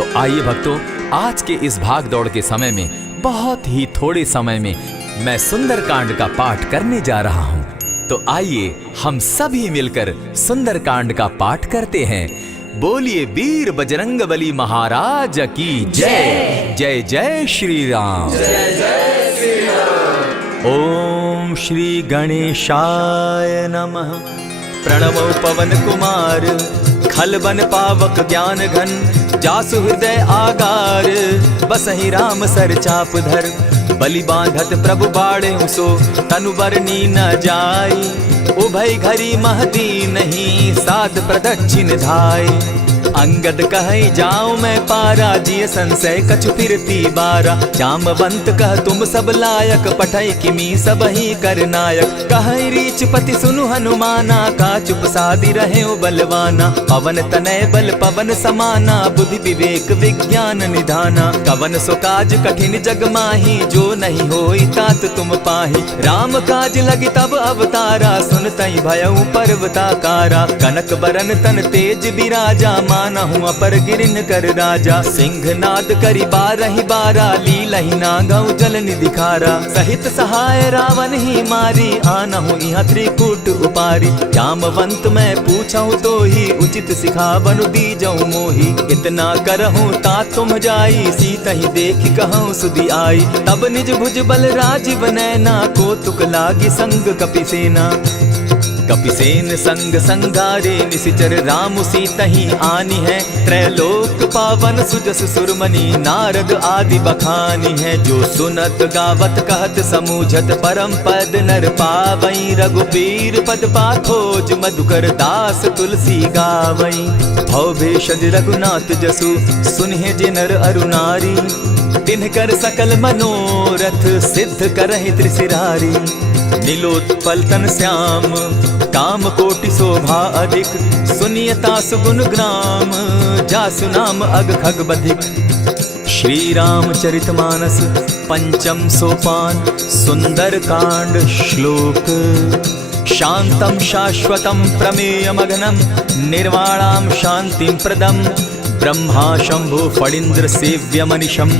तो आइए भक्तों, आज के इस भाग दौड़ के समय में बहुत ही थोड़े समय में मैं सुंदरकांड का पाठ करने जा रहा हूँ। तो आइए हम सभी मिलकर सुंदरकांड का पाठ करते हैं। बोलिए वीर बजरंगबली महाराज की जय। जय जय श्री राम। जय जय श्री राम। ओम श्री गणेशाय नमः। प्रणवो पवन कुमार, खल बन पावक ज्ञान घन, जासु हृदय आगार, बसहि राम सर चाप धर, बलि बांधत प्रभु बाढ़े सो, तनु बरनी न जाई, उभय घरी महदी नहीं, सात प्रदक्षिण धाय। अंगद कहे जाऊं मैं पारा, जिय संशय कछु फिरती बारा, जामवंत कह तुम सब लायक, पठै किमी सब ही कर नायक, कहे रीच पति सुनु हनुमाना, का चुप सादी रहे बलवाना, पवन तनय बल पवन समाना, बुद्धि विवेक विज्ञान निधाना, कवन सो काज कठिन जग माही, जो नहीं होई तात तुम पाही, राम काज लगी तब अवतारा, सुनतई भयउ पर्वताकारा, कनक बरन तन तेज बिराजा, माना हूँ अपर गिरिन कर राजा, सिंह नाद करी बारहि बारा, लीलहि नागौ जल निधि खारा, सहित सहाय रावण ही मारी, आना हूँ यहाँ त्रिकूट उपारी, जामवंत मैं पूछूं तो ही, उचित सिखावनु दीजऊं मोही, इतना करहूँ ता तुम जाई, सीता ही देखी कहूँ सुधि आई, तब निज भुज बल राजीव नैना, को तुक लागी संग कपिसेना, कपिसेन संग संगारे, निशिचर राम सीता ही आनी है, त्रैलोक पावन सुजस सुरमणि, नारद आदि बखानी है, जो सुनत गावत कहत समूझत, परम पद नर पावई, रघुबीर पद पाखोज, मधुकर दास तुलसी गावई, भव भेषज रघुनाथ जसु, सुनहि जे नर अरु नारी, तिनकर सकल मनोरथ, सिद्ध करहि त्रिशिरारी, नीलोत्पल तन श्याम, काम कोटि शोभा अधिक, सुनियता सुगुण ग्राम, जासु नाम अग खग बधिक। श्री रामचरितमानस पंचम सोपान, सुंदर कांड श्लोक। शांतम शाश्वतम प्रमेयमघनम, निर्वाणाम शांतिं प्रदम, ब्रह्मा शंभु फणीन्द्र सेव्यमनिशं,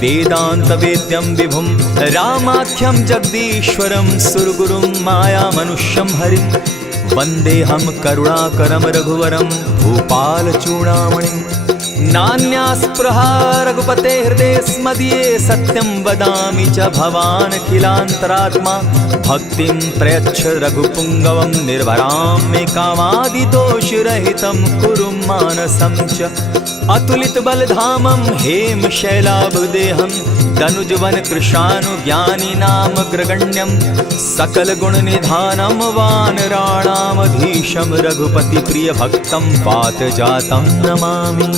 वेदांत वेद्यं विभुं, रामाख्यं जगदीश्वरं, सुरगुरुं माया मनुष्यं हरिं, वन्देऽहं करुणाकरं रघुवरं, भूपाल चूड़ामणिं, नान्या स्पृहा रघुपते हृदये स्मदीये, सत्यं वदामि च भवान् खिलान्तरात्मा, भक्तिं प्रयच्छ रघुपुङ्गवं, निर्भरां मे कामादिदोषरहितं, कुरु मानसं च अतुलित बलधामं, हेम शैलाभदेहं, तनुजवन कृशानुज्ञानी नामग्रगण्यं, सकल गुण निधानं, वानराणामधीशं, रघुपति प्रिय भक्तं, पातजातं नमामि।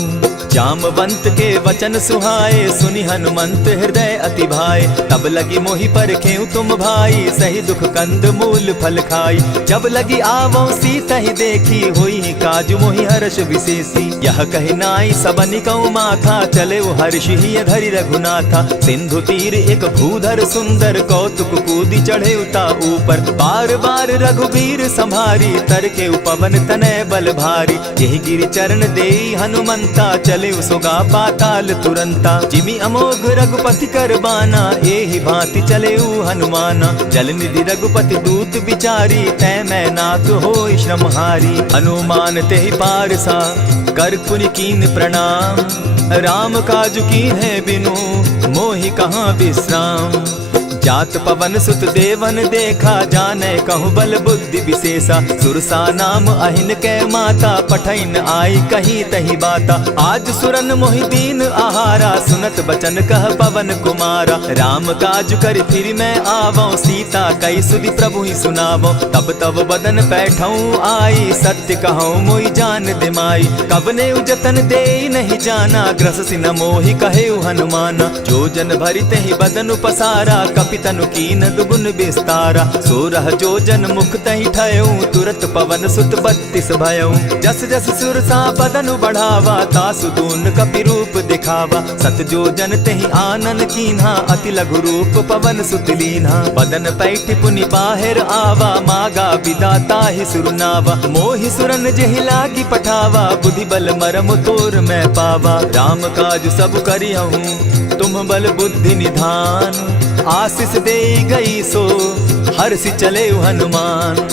जामवंत के वचन सुहाए, सुनि हनुमंत हृदय अति भाए, तब लगी मोहि परखेउ तुम भाई, सही दुख कंद मूल फल खाई, जब लगी आवो सीता ही देखी, होई काजु मोहि हर्ष विशेषी, यह कहि नाई सबनि कौ माथा, चले वो हर्ष ही धरि रघुनाथा, सिंधु तीर एक भूधर सुंदर, कौतुक कूदी चढ़े उता ऊपर, बार बार रघुबीर संभारी, तर के उपवन तनय बल भारी, यही गिरि चरण देई हनुमंता, चले उसोगा पाताल तुरंता, जिमि अमोघ रघुपति कर बाना, एहि भांति चले हनुमाना, जल निधि रघुपति दूत बिचारी, तै मैं नाथ होई श्रमहारी, हनुमान तेहि पारसा, कर पुनि कीन प्रणाम, राम काज कीन है बिनु, मोहि कहाँ विश्राम, जात पवन सुत देवन देखा, जाने कहूँ बल बुद्धि विशेषा, सुरसा नाम अहिन कै माता, पठैन आई कही तही बाता, आज सुरन मोहि दीन आहारा, सुनत बचन कह पवन कुमारा, राम काज कर फिर मैं आवऊं, सीता कई सुधि प्रभु ही सुनावो, तब तब बदन बैठऊं आई, सत्य कहूँ मोहि जान दिमाई, कबने उजतन दे नहीं जाना, ग्रस न मोहि कहे हनुमाना, जो जन भरित ही बदन पसारा, पितनु कीन दुगुन विस्तारा, सोरह जो जन मुख तहि ठयऊ, तुरत पवन सुत 32 भयऊ, जस जस सुरसा बदनु बढ़ावा, तासु दून कपि रूप दिखावा, दिखावा। सत जो जन तेहि आनन कीन्हा, अति लघु रूप पवन सुत लीन्हा। बदन पैठ पुनि बाहिर आवा, मागा विदाता ही सुरनावा। मोहि सुरन जेहि लागी पठावा, बुद्धि बल मरम तोर मैं पावा। राम काज सब करिहूँ तुम बल बुद्धि निधान। आशीष दे गई सो हर्षि चले हनुमान।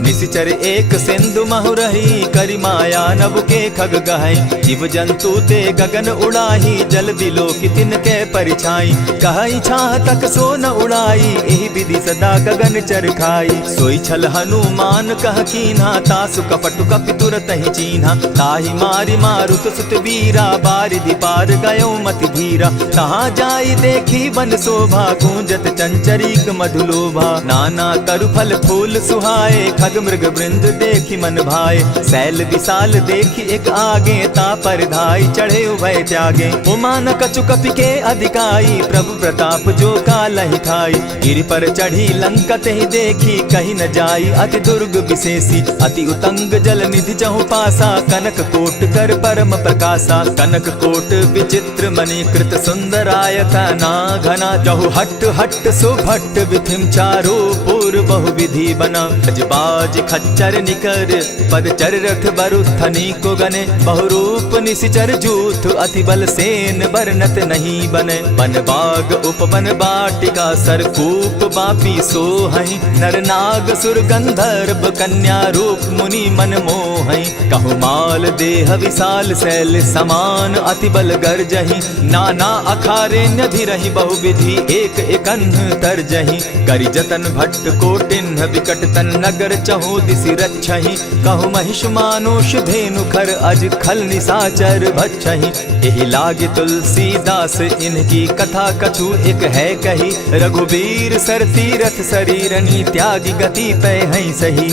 निशिचर एक सिंधु महु रही, करि माया नभ के खग गहई। जीव जंतु ते गगन उड़ाही, जल बिलो की तिनके परिछाई। कहई छाह तक सो न उड़ाई, एहि विधि सदा गगन चर खाई। सोई छल हनुमान कह कीन्हा, तासु कपटु कपि तुरत ही चीन्हा। ताहि मारि मारुत सुत वीरा, बारिधि पार गयो मति धीरा। कहाँ जाई देखी वन शोभा, गूंजत चंचरीक मधुलोभा। नाना तरु फल फूल सुहाए, खग मृग वृंद देखी मन भाए। सैल विशाल देखी एक आगे, ता पर धाई चढ़े उभय त्यागे। उमान कछु कपि के अधिकाई, प्रभु प्रताप जो कालहि खाई। गिरि पर चढ़ी लंका तेहि देखी, कहीं न जाई अति दुर्ग विशेषी। अति उतंग जल निधि जहु पासा, कनक कोट कर परम प्रकाशा। कनक कोट विचित्र मणिकृत सुंदरायतना घना। जहु हट हट सुभट विधिम चारो पूर्व बहु विधि बना। बाज खच्चर निकर पदचर रथ बरुथनी को गने। बहुरूप निशिचर जूथ अति बल सेन बरनत नहीं बने। बन बाग उपवन बाटिका सरकूप बापी सोहई। नर नाग सुर गंधर्व कन्या रूप मुनि मन मोहई। कहु माल देह विशाल शैल समान, अति बल गर्जही। नाना अखारे न्यधिरहि बहुविधि, एक एकन्ह तरजही। करि जतन भट्ट कोटिन्ह विकट तन नगर चहु दिसि रक्षहि। कहु महिष मानुष धेनु खर, अज खल निशाचर भक्षहि। एहि लागे तुलसीदास इनकी कथा, कछु एक है कही। रघुबीर सर तीरथ शरीरनी, त्यागी गति पै हई सही।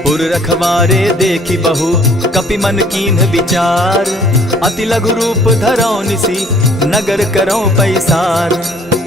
पुर रखवारे देखी बहु कपि मन कीन्ह विचार। अति लघु रूप धरौ निसि, नगर करौ पैसार।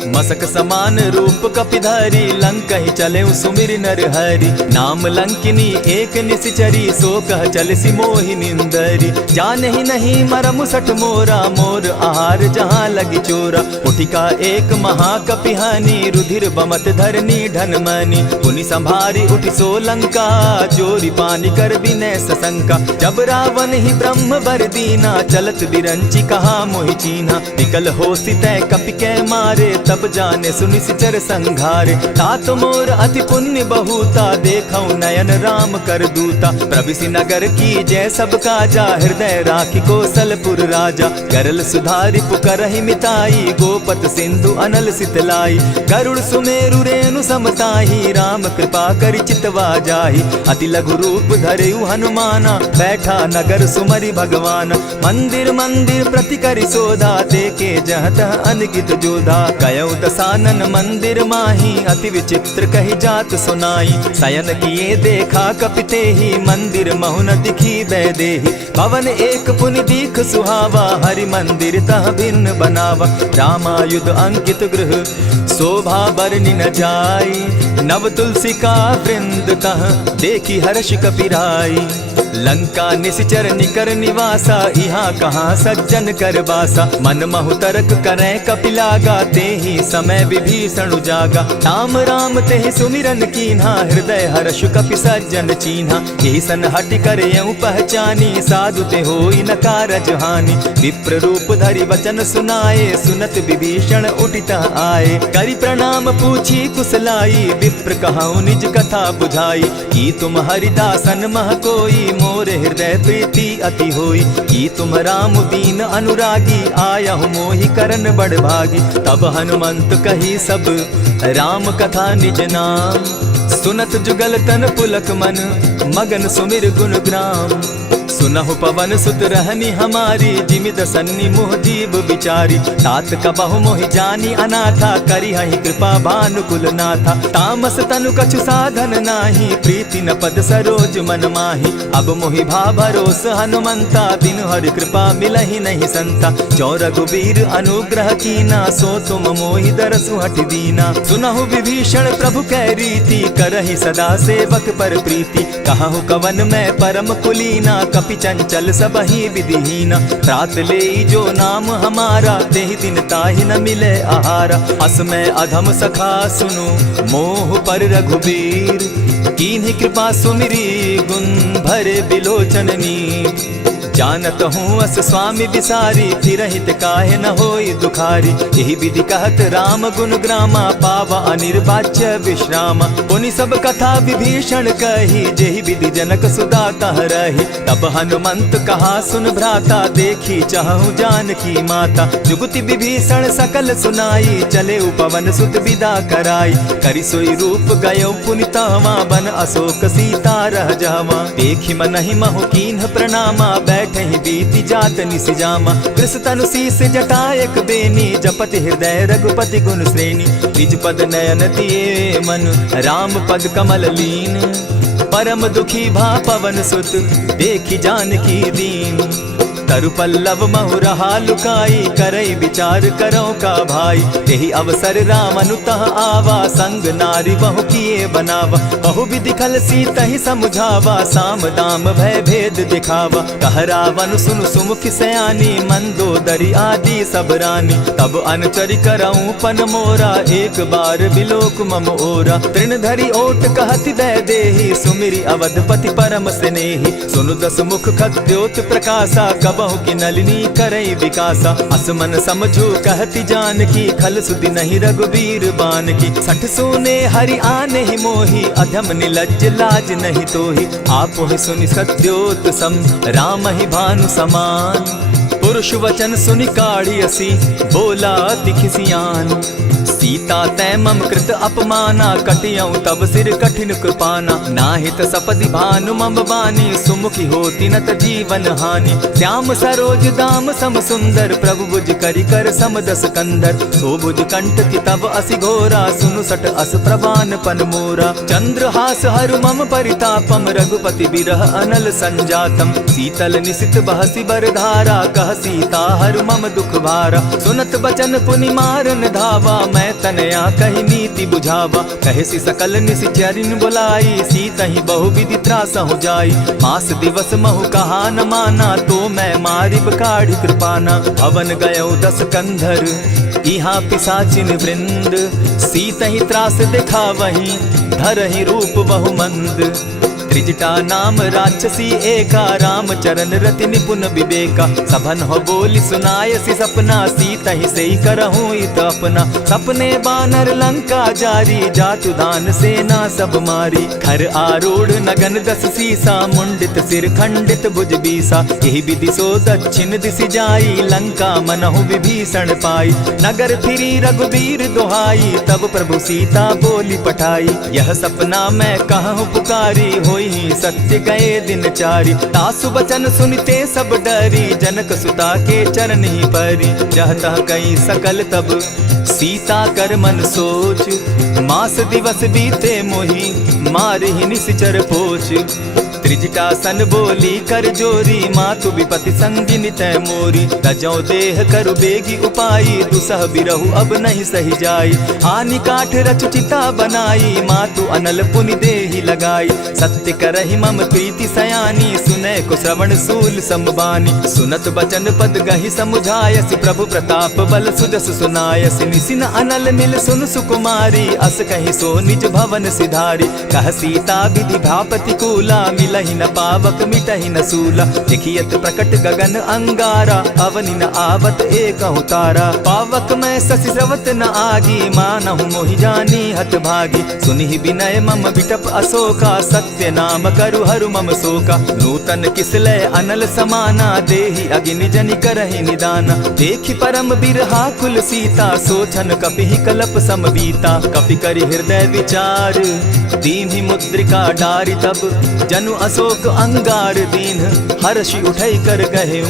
मसक समान रूप कपिधारी, लंकहि चले सुमिर नर हरि। नाम लंकिनी एक निशिचरी, सो कह चल सी मोहि निंदरी। जानहि नहीं मरम सठ मोरा, मोर आहार जहाँ लगी चोरा। उठिका एक महाकपिहानी, रुधिर बमत धरनी ढन मनी। पुनि संभारी उठि सो लंका, जोरी पानी कर विनय सशंका। जब रावण ही ब्रह्म बर दीना, चलत बिरंची कहा मोहि चीन्हा। निकल हो सितै कपि के मारे, तब जाने सुनिशिचर संघारे। तात मोर अति पुण्य बहुता, देखौ नयन राम कर दूता। प्रविशि नगर की जय सब काजा, हृदय राखी कौशलपुर राजा। गरल सुधारि पुकरहि मिताई, गोपत सिंधु अनल सितलाई। गरुड़ सुमेरु रेणु समताही, राम कृपा करि चितवा जाहि। अति लघु रूप धरेउ हनुमाना, बैठा नगर सुमरि भगवान। मंदिर मंदिर प्रति करि सोधा, देखे जहत अनगित जोधा। गयो दसानन मंदिर माही, अति विचित्र कही जात सुनाई। शयन किए देखा कपिते ही, मंदिर महु न दिखी वैदेही। भवन एक पुनि दीख सुहावा, हरि मंदिर तह भिन्न बनावा। रामायुध अंकित गृह शोभा बरनि न जाई। नव तुलसी का वृंद तह देखी हर्ष कपिराई। लंका निशिचर निकर निवासा, यहाँ कहाँ सज्जन कर बासा। मन महु तर्क करै कपिलागा, तेहि समय विभीषण उजागा। राम राम तेहि सुमिरन कीन्हा, हृदय हर्ष कपि सज्जन चीन्हा। एहि सन हटि करयउ पहचानी, साधु ते होई न कारज हानि। विप्र रूप धरि वचन सुनाए, सुनत विभीषण उठित आए। करि प्रणाम पूछी कुशलाई, विप्र कहौ निज कथा बुझाई। की तुम हरिदासन मह कोई, मोर हृदय प्रीति अति होई। की तुम राम दीन अनुरागी, आयहु मोहि करन बड़ भागी। तब हनुमंत कही सब राम कथा निज नाम, सुनत जुगल तन पुलक मन, मगन सुमिर गुण ग्राम। सुनहु पवन सुत रहनी हमारी, जिमित सन्नी मुह जीव विचारी। तात कबहु मोहि जानी अनाथा, करिहहि कृपा भानुकुल नाथा। तामस तनु कछु साधन नाही, प्रीति न पद सरोज मन माही। अब मोहि भा भरोस हनुमंता, बिनु हरि कृपा मिलहि नहीं संता। जो रघुबीर अनुग्रह कीना, सो तुम मोहि दरसु हठि दीना। सुनहु विभीषण प्रभु कै रीति, करहि सदा सेवक पर प्रीति। कहु कवन मैं परम कुलीना, कपि चंचल सबहि विधिहीन। त्रात ले जो नाम हमारा, तेहि दिन ताहि न मिले आहारा। अस में अधम सखा सुनु, मोह पर रघुबीर। कीन्ही कृपा सुमिरी, गुण भरे बिलोचन नीर। जानत हूँ अस स्वामी बिसारी, फिरहित काहे न होई दुखारी। यही विधि कहत राम गुण ग्रामा, पावा अनिर्वाच्य विश्रामा। पुनि सब कथा विभीषण कही, जेहि विधि जनक सुदा तह रही। तब हनुमंत कहा सुन भ्राता, देखी चाहूँ जानकी माता। जुगति विभीषण सकल सुनाई, चले उपवन सुत विदा कराई। करि सोई रूप गयो पुनि तहवा, बन अशोक सीता रह जावा। देखी मनहि महु कीन्ह प्रणामा, बैठे बीती जात निस जामा। कृष तनु शीस जटायक बेनी, जपति हृदय रघुपति गुण श्रेणी। निज पद नयन दिए मन, राम पद कमल लीन। परम दुखी भा पवन सुत, देखी जानकी दीन। तरु पल्लव महु रहा लुकाई, करई विचार करो का भाई। यही अवसर राम अनुतः आवा, संग नारी बहु किए बनावा। बहु विधि खल सीतहि समुझावा, साम दाम भय भेद दिखावा। कह रावण सुन सुमुखि सयानी, मंदोदरी आदि सब रानी। तब अनुचरि करऊं पन मोरा, एक बार बिलोक मम ओरा। तृण धरि ओट कहति दय देहि, सुमिरि अवधपति परम स्नेही। सुनु दस मुख खद्योत प्रकाशा, कबहु की नलिनी करई विकासा। असमन समझो कहति जानकी, खल सुधि नहीं रघुबीर बान की। सठ सोने हरि आने ही मोही, अधम निलज्ज लाज नहीं तोही। आपो ही सुनि सत्योत सम, राम ही भानु समान। पुरुष वचन सुनि काढ़ी असी, बोला तिखि सियान। सीता तै मम कृत अपमाना, कटियऊं तब सिर कठिन कृपाना। नाहित सपदि भानु मम बानी, सुमुखी होती नत जीवन हानि। श्याम सरोज दाम सम सुंदर, प्रभु भुज करि कर सम दस कंधर। सो भुज कंठ की तब असि घोरा, सुनु सट अस प्रवान पन मोरा। चंद्रहास हरु मम परितापम, रघुपति बिरह अनल संजातम। शीतल निशित बहसी बरधारा, कह सीता हरु मम दुख भारा। सुनत बचन पुनि मारन धावा, मैं तनया कही नीति बुझावा। कहेसी सकल निशिचरिन बुलाई, सीतहि बहु विधि त्रास हो जाई। मास दिवस महु कहा न माना, तो मैं मारिब काढ़ी कृपाना। भवन गयो दस कंधर, इहाँ पिशाचिन वृंद। सीतहि त्रास दिखावहि, धरहि रूप बहु मंद। त्रिजटा नाम राक्षसी एका, राम चरण रति निपुण विवेका। सभन हो बोली सुनायसी सपना, सीतहि सेई करहूँ इत अपना। सपने बानर लंका जारी, जातु दान सेना सब मारी। खर आरूढ़ नगन दस सीसा, मुंडित सिर खंडित भुज बीसा। यही विधि सो दक्षिण दिशि जाई, लंका मनहु विभीषण पाई। नगर फिरी रघुबीर दुहाई, तब प्रभु सीता बोली पठाई। यह सपना मैं कहूँ पुकारी, होई सत्य गए दिन चारी। तासु बचन सुनते सब डरी, जनक सुता के चरण ही परी। जहतः कई सकल तब सीता कर मन सोच, मास दिवस बीते मोही, मार ही निश्चर पोच। त्रिजटा सन बोली कर जोरी, मातु विपति संगिनी तै मोरी। तजौ देह करु बेगी उपाई, दुसह बिरहु अब नहीं सही जाई। हानि काठ रच चिता बनाई, मातु अनल पुनि देहि लगाई। सत्य करहि मम प्रीति सयानी, सुनै को श्रवण सूल संबानी। सुनत बचन पद गहि समुझायसि, प्रभु प्रताप बल सुजस सुनायसि। निसिन अनल मिल सुन सुकुमारी, अस कहि सो निज भवन सिधारी। कह सीता विधि भापति कूला, मिलहि न पावक मिटहि न सूला। देखियत प्रकट गगन अंगारा, अवनि न आवत एकहु तारा। पावक मैं शशि स्रवत न आगी, मानहु मोहि जानी हत भागी। सुनिहि विनय मम बिटप अशोका, सत्य नाम करु हरु मम शोका। नूतन किसलय अनल समाना, देहि अगिनि जनि करहि निदाना। देखि परम बिरहा कुल सीता, सोचन कपिहि कलप सम बीता। कपि करि हृदय विचार, दीन्हि मुद्रिका डारि। तब जनु अशोक अंगार दीन, हर्षि उठै कर गहेऊ।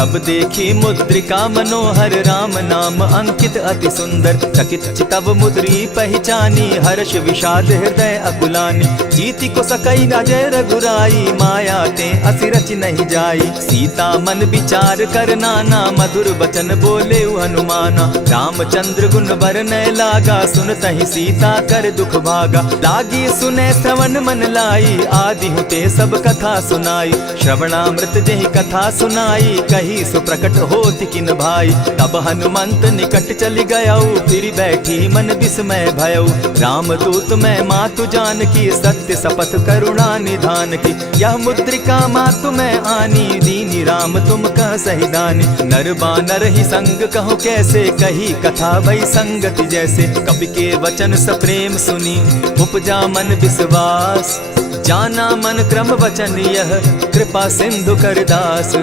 तब देखी मुद्रिका मनोहर राम नाम अंकित अति सुंदर। चकित चितव मुद्री पहचानी हर्ष विषाद हृदय अकुलानी। जीति को सकई न जय रघुराई माया ते असि रचि नहीं जाई। सीता मन विचार कर नाना मधुर बचन बोले हनुमाना। रामचंद्र गुण बरनय लागा सुनतहि सीता कर दुख भागा। लागी सुने श्रवण मन लाई आदि हुते सब कथा सुनाई। श्रवणामृत जेहि कथा सुनाई कही सुप्रकट होति किन भाई। तब हनुमंत निकट चली गयऊ फिर बैठी मन विस्मय भयऊ। रामदूत मैं मातु जान की सत्य शपथ करुणा निधान की। यह मुद्रिका मातु मैं आनी दीनी राम तुम कह सही दानी। नर बानर ही संग कहो कैसे कही कथा भई संगति जैसे। कपि के वचन सप्रेम सुनी उपजा मन विश्वास। जाना मन क्रम वचन यह कृपा सिंधु कर दास।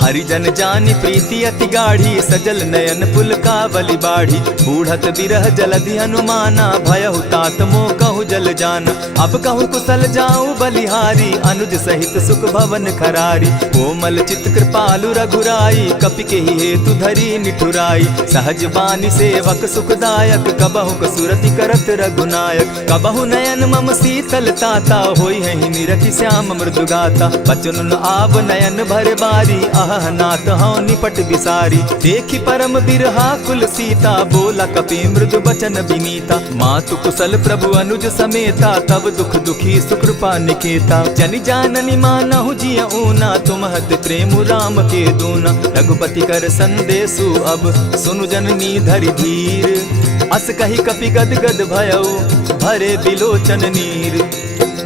हरिजन जानी प्रीति अति गाढ़ी सजल नयन पुलकावली बाढ़ी। बूढ़त बिरह जलधि हनुमाना भयहु तात मोह कहु जल जाना। अब कहु कुशल जाऊं बलिहारी अनुज सहित सुख भवन खरारी। कोमल चित कृपालु रघुराई कपि के ही हेतु धरी निठुराई। सहज बानी सेवक सुखदायक कबहु कसुरति करत रघुनायक। कबहु नयन मम शीतल ताता होई है निरखि श्याम मृदु गाता। बचन आव नयन भर बारी आह नाथ हौ निपट बिसारी। देखी परम बिरहा कुल सीता बोला कपि मृदु बचन विनीता। मातु कुशल प्रभु अनुज समेता तब दुख दुखी सुकृपा निकेता। जनि जाननी मानहु जिय ऊना तुम हत प्रेम राम के दूना। रघुपति कर संदेशु अब सुनु जननी धरि धीर। अस कही कपि गद गद भयऊ भरे बिलोचन नीर।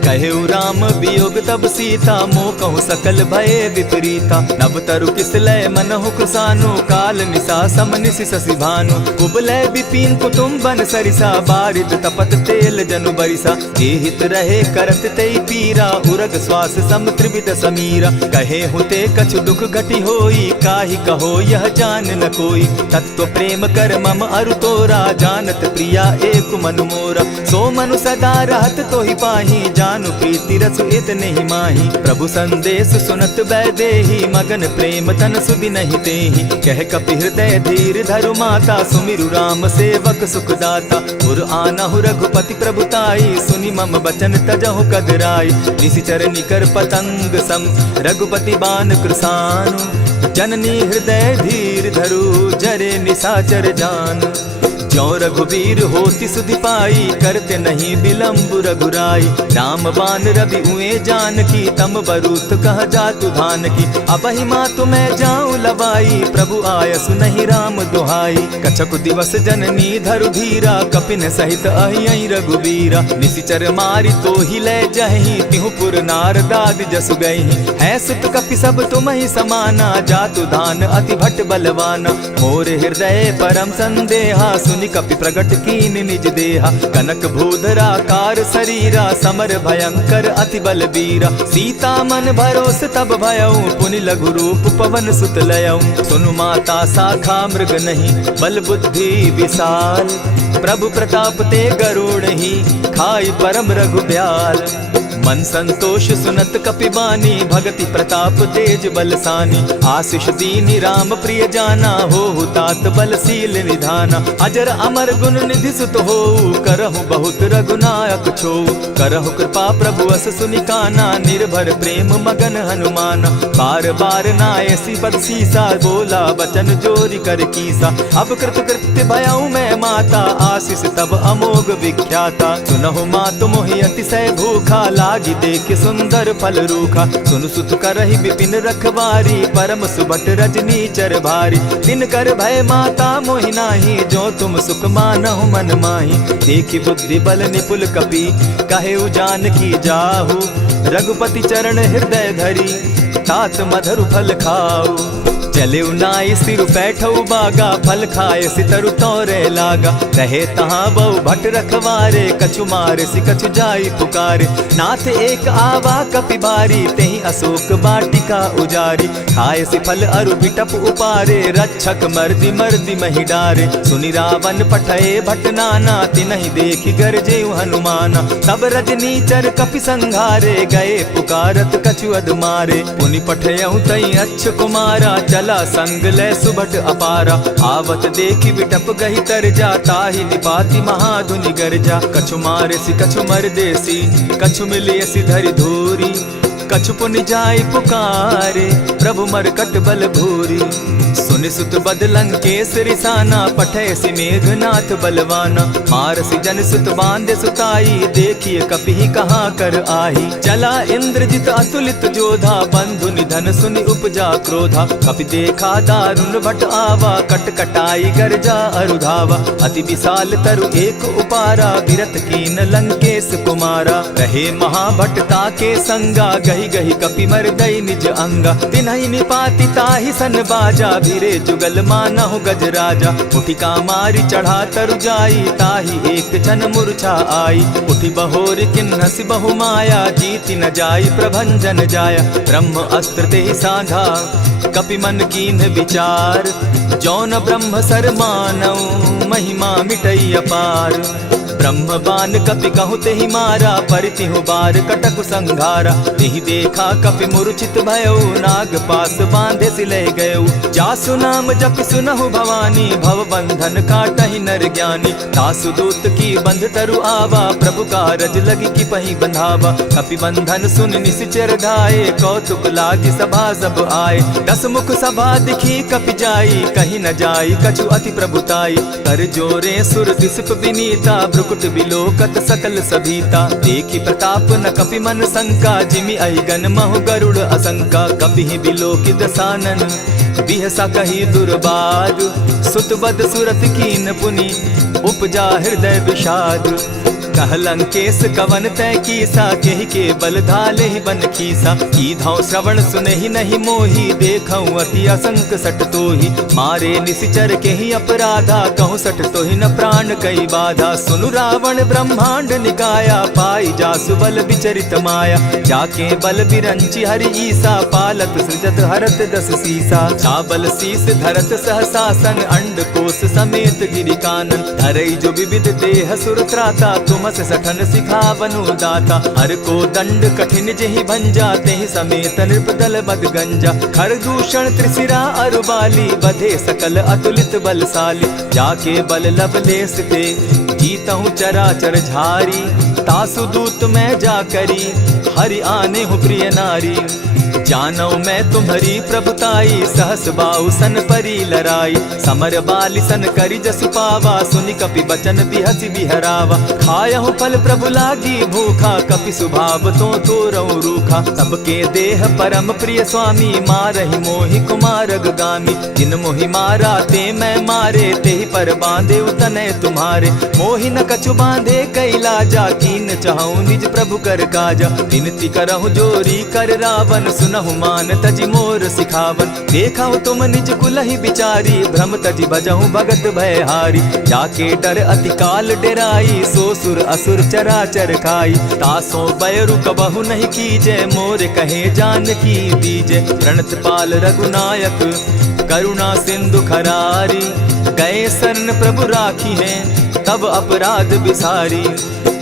कहेउ राम वियोग तब सीता मोह कहु सकल भये विपरीता। नव तरु किसलय मनहु कृसानु काल निशा सम निशि शशि भानु। कुबलय विपिन कुटुम्बन सरिसा बारिद तपत तेल जनु बरिसा। जे हित रहे करत तेई पीरा उरग श्वास सम त्रिविध समीरा। कहे हुते कछु दुख घटी होई काहि कहो यह जान न कोई। तत्व प्रेम कर मम अरु तोरा जानत प्रिया एक मनु मोरा। सो मनु सदा रहत तोहि पाही जानु प्रीति रसु इतने ही माही। प्रभु संदेश सुनत बैदेही मगन प्रेम तन सुधि नहीं तेहि। कह कपि हृदय धीर धरु माता सुमिरु राम सेवक सुखदाता। उर आनहु रघुपति प्रभुताई सुनि मम बचन तजहु कदराई। निशिचर निकर पतंग सम रघुपति बान कृसानु। जननी हृदय धीर धरु जरे निशाचर जान। ज्यों रघुवीर होति सुधि पाई करते नहीं विलम्ब रघुराई। राम बान रवि उए जान की तम बरूत कह जातु धान की। अबहि मातु मैं जाऊं लवाई प्रभु आयसु नहीं राम दुहाई। कछक दिवस जननी धरु धीरा कपिन सहित अहि रघुवीरा। निशिचर मारी तो ही ले जहि तिहु पुर नारदाद जसु गई। है सुत कपि सब तुम ही समाना जातु धान अति भट बलवाना। मोर हृदय परम संदेहा सुनि कपि प्रगट कीन निज देहा। कनक भूधरा कार शरीरा समर भयंकर अति बलबीरा। सीता मन भरोस तब भयऊ पुनि लघु रूप पवन सुत लयऊ। सुनु माता शाखा मृग नहीं बल बुद्धि विशाल। प्रभु प्रताप ते गरुड़ ही खाई परम रघुब्याल। मन संतोष सुनत कपि बानी भगति प्रताप तेज बलसानी। आशीष दीनी राम प्रिय जाना हो तात बलशील निधाना। अजर अमर गुण निधि सुत हो करहु बहुत रघुनायक छो। करहु कृपा प्रभु अस सुनिकाना निर्भर प्रेम मगन हनुमाना। बार बार नायसी पद सीसा बोला बचन जोरी कर कीसा। अब कृत कृत्य भयऊ मैं माता आशीष तब अमोघ विख्याता। सुनहु मातु मोहि अतिशय भूखा लागी देख सुंदर फल रूखा। सुन सुत करहि विपिन रखवारी परम सुबट रजनी चर भारी। दिन कर भय माता मोहि नाही जो तुम सुख मानहु मन माही। देखि बुद्धि बल निपुल कपि कहेउ जानकी जाहु। रघुपति चरण हृदय धरी तात मधुर फल खाऊ। चले नाई सिर बैठऊ बागा फल खाए सितरु तोरे लागा। रहे तहाँ बहु भट रखवारे कछु मारे सि कछु जाई पुकारे। नाथ एक आवा कपि बारी तेहि अशोक बाटिका उजारी। खाए सि फल अरु बिटप उपारे रक्षक मर्दि मर्दि महि डारे। सुनि रावण पठये भट नाना तिनहि देखि गरजेउ हनुमाना। तब रजनी चर कपि संघारे गए पुकारत कछु अध मारे। पुनि पठयउ तई अच्छ कुमारा चला चला संग ले सुभट अपारा। आवत देखी बिटप गही तर जा, ताहि निपाति महाधुनि गर्जा। कछु मारे सी कछु मर देसी, कछु मिलिय सी धरि धूरी। कछु पुनि जाय पुकारे, प्रभु मरकट बल भूरी। सुनि सुत बद लंकेश रिसाना, पठय सि मेघनाथ बलवाना। मारसि जन सुत बांधे सुताई, देखिए कपि कहाँ कर आही। चला इंद्रजित अतुलित जोधा, बंधु निधन सुनि उपजा क्रोधा। कपि देखा दारुण भट आवा, कट कटाई गर्जा अरुधावा। अति विशाल तरु एक उपारा, विरत कीन लंकेश कुमारा। रहे महाभट्टा के संगा, गही गही कपि मरदई निज अंगा। तिन्हि निपाति ताहि सन बाजा, धीरे जुगल मानहु गजराजा। उठिका मारी चढ़ा तरु जाई, ताहि एक जन मूर्छा आई। उठि बहोर किन्हसि बहु माया, जीति न जाई प्रभंजन जाया। ब्रह्म अस्त्र तेहि साधा, कपि मन कीन्ह विचार। जौन ब्रह्म सर मानऊ, महिमा मिटई अपार। ब्रह्म बान कपि कहु तेहि मारा, परितिहु बार कटक संघारा। तेहि देखा कपि मूर्छित भयउ, नाग पास बांधे सिले गयउ। जासु नाम जपि सुनहु भवानी, भव बंधन काटहि नर ज्ञानी। तासु दूत की बंध तरु आवा, प्रभु कारज लगी की पहि बंधावा। कपि बंधन सुन निसिचर धाये, कौतुक लागी सभा सब आए। दस मुख सभा दिखी कपि जाई, कहीं न जाई कछु अति प्रभुताई। कर जोरे सुर दिसप विनीता, भ्रुकुट बिलोकत सकल सभीता। देखी प्रताप न कपि मन शंका, जिमि अहिगन महु गरुड़ असंका। कपि बिलोकि दसानन, बिहसा कही दुर्बाद। सुत बद सुरत कीन पुनि, उपजा हृदय विषाद। कह लंकेश कवन तय कीसा, केहि के बल धाले ही बन खीसा। कीधौ श्रवण सुने ही नहीं मोही, देखऊं अति असंक सट तोही। मारे निसिचर के ही अपराधा, कहूँ सट तो ही न प्राण कई बाधा। सुनु रावण ब्रह्मांड निकाया, पाई जासु बल विचरित माया। जाके बल बिरंची हरि ईसा, पालत सृजत हरत दस सीसा। चाबल शीस धरत सहसासन, अंड कोश समेत गिरि कानन। धरई जो विविध देह सुर त्राता, तुमस सठन सिखावनु दाता। हर को दंड कठिन जेहि भंजा, तेहि समेत नृपदल बद गंजा। खर दूषण त्रिशिरा अरुबाली, बधे सकल अतुलित बलशाली। जाके बल लवलेस ते, जीतहु चराचर झारी। तासु दूत मैं जा करी, हरि आने हूँ प्रिय नारी। जानो मैं तुम्हारी प्रभुताई, सहस बाहु सन परी लराई। समर बाली सन करी जसु पावा, सुनि कपि बचन बिहसि बिहरावा। खायहु फल प्रभु लागी भूखा, कपि सुभाव तो तोरऊ रूखा। सबके देह परम प्रिय स्वामी, मारहि मोहि कुमारग गामी। जिन मोहि मारा ते मैं मारे, तेहि पर बांधे उतने तुम्हारे। मोहि न कछु बांधे कैलाजा, कीन चाहूं निज प्रभु कर काजा। विनती करहु जोरी कर रावण, सुनहु मान तजि मोर सिखावन। देखहु तुम निज कुलहि बिचारी, भ्रम तजि भजहु भगत भयहारी। जाके डर अति काल डेराई, सो सुर असुर चराचर खाई। तासो बैरु कबहु नहीं कीजे, मोर कहे जानकी दीजे। प्रणत पाल रघुनायक, करुणा सिंधु खरारी। गए शरण प्रभु राखी है, तब अपराध बिसारी।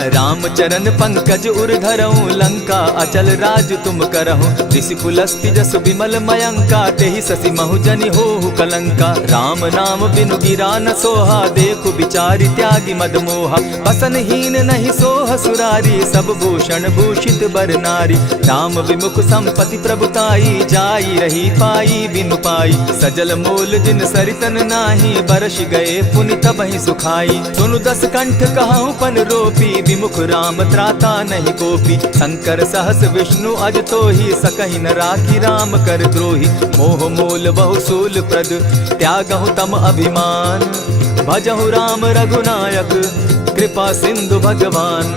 राम चरण पंकज उर धरऊं, लंका अचल राज तुम करहूं। ऋषि पुलस्ति जस विमल मयंका, तेहि ससि महु जनि होहु कलंका। राम नाम बिनु गिरा न सोहा, देखु बिचारी त्यागी मद मोहा। बसनहीन नहीं सोह सुरारी, सब भूषण भूषित बर नारी। राम विमुख संपति प्रभुताई, जाई रही पाई बिनु पाई। सजल मोल जिन सरितन नाही, बरस गए पुनि तबहि सुखाई। सुनु दस कंठ कहूँ पन रोपी, विमुख राम त्राता नहीं कोपी। शंकर सहस विष्णु अज तो ही, सकहि न राखी राम कर द्रोही। मोह मूल बहुसूल प्रद, त्यागहु तम अभिमान। भजहु राम रघुनायक, कृपा सिंधु भगवान।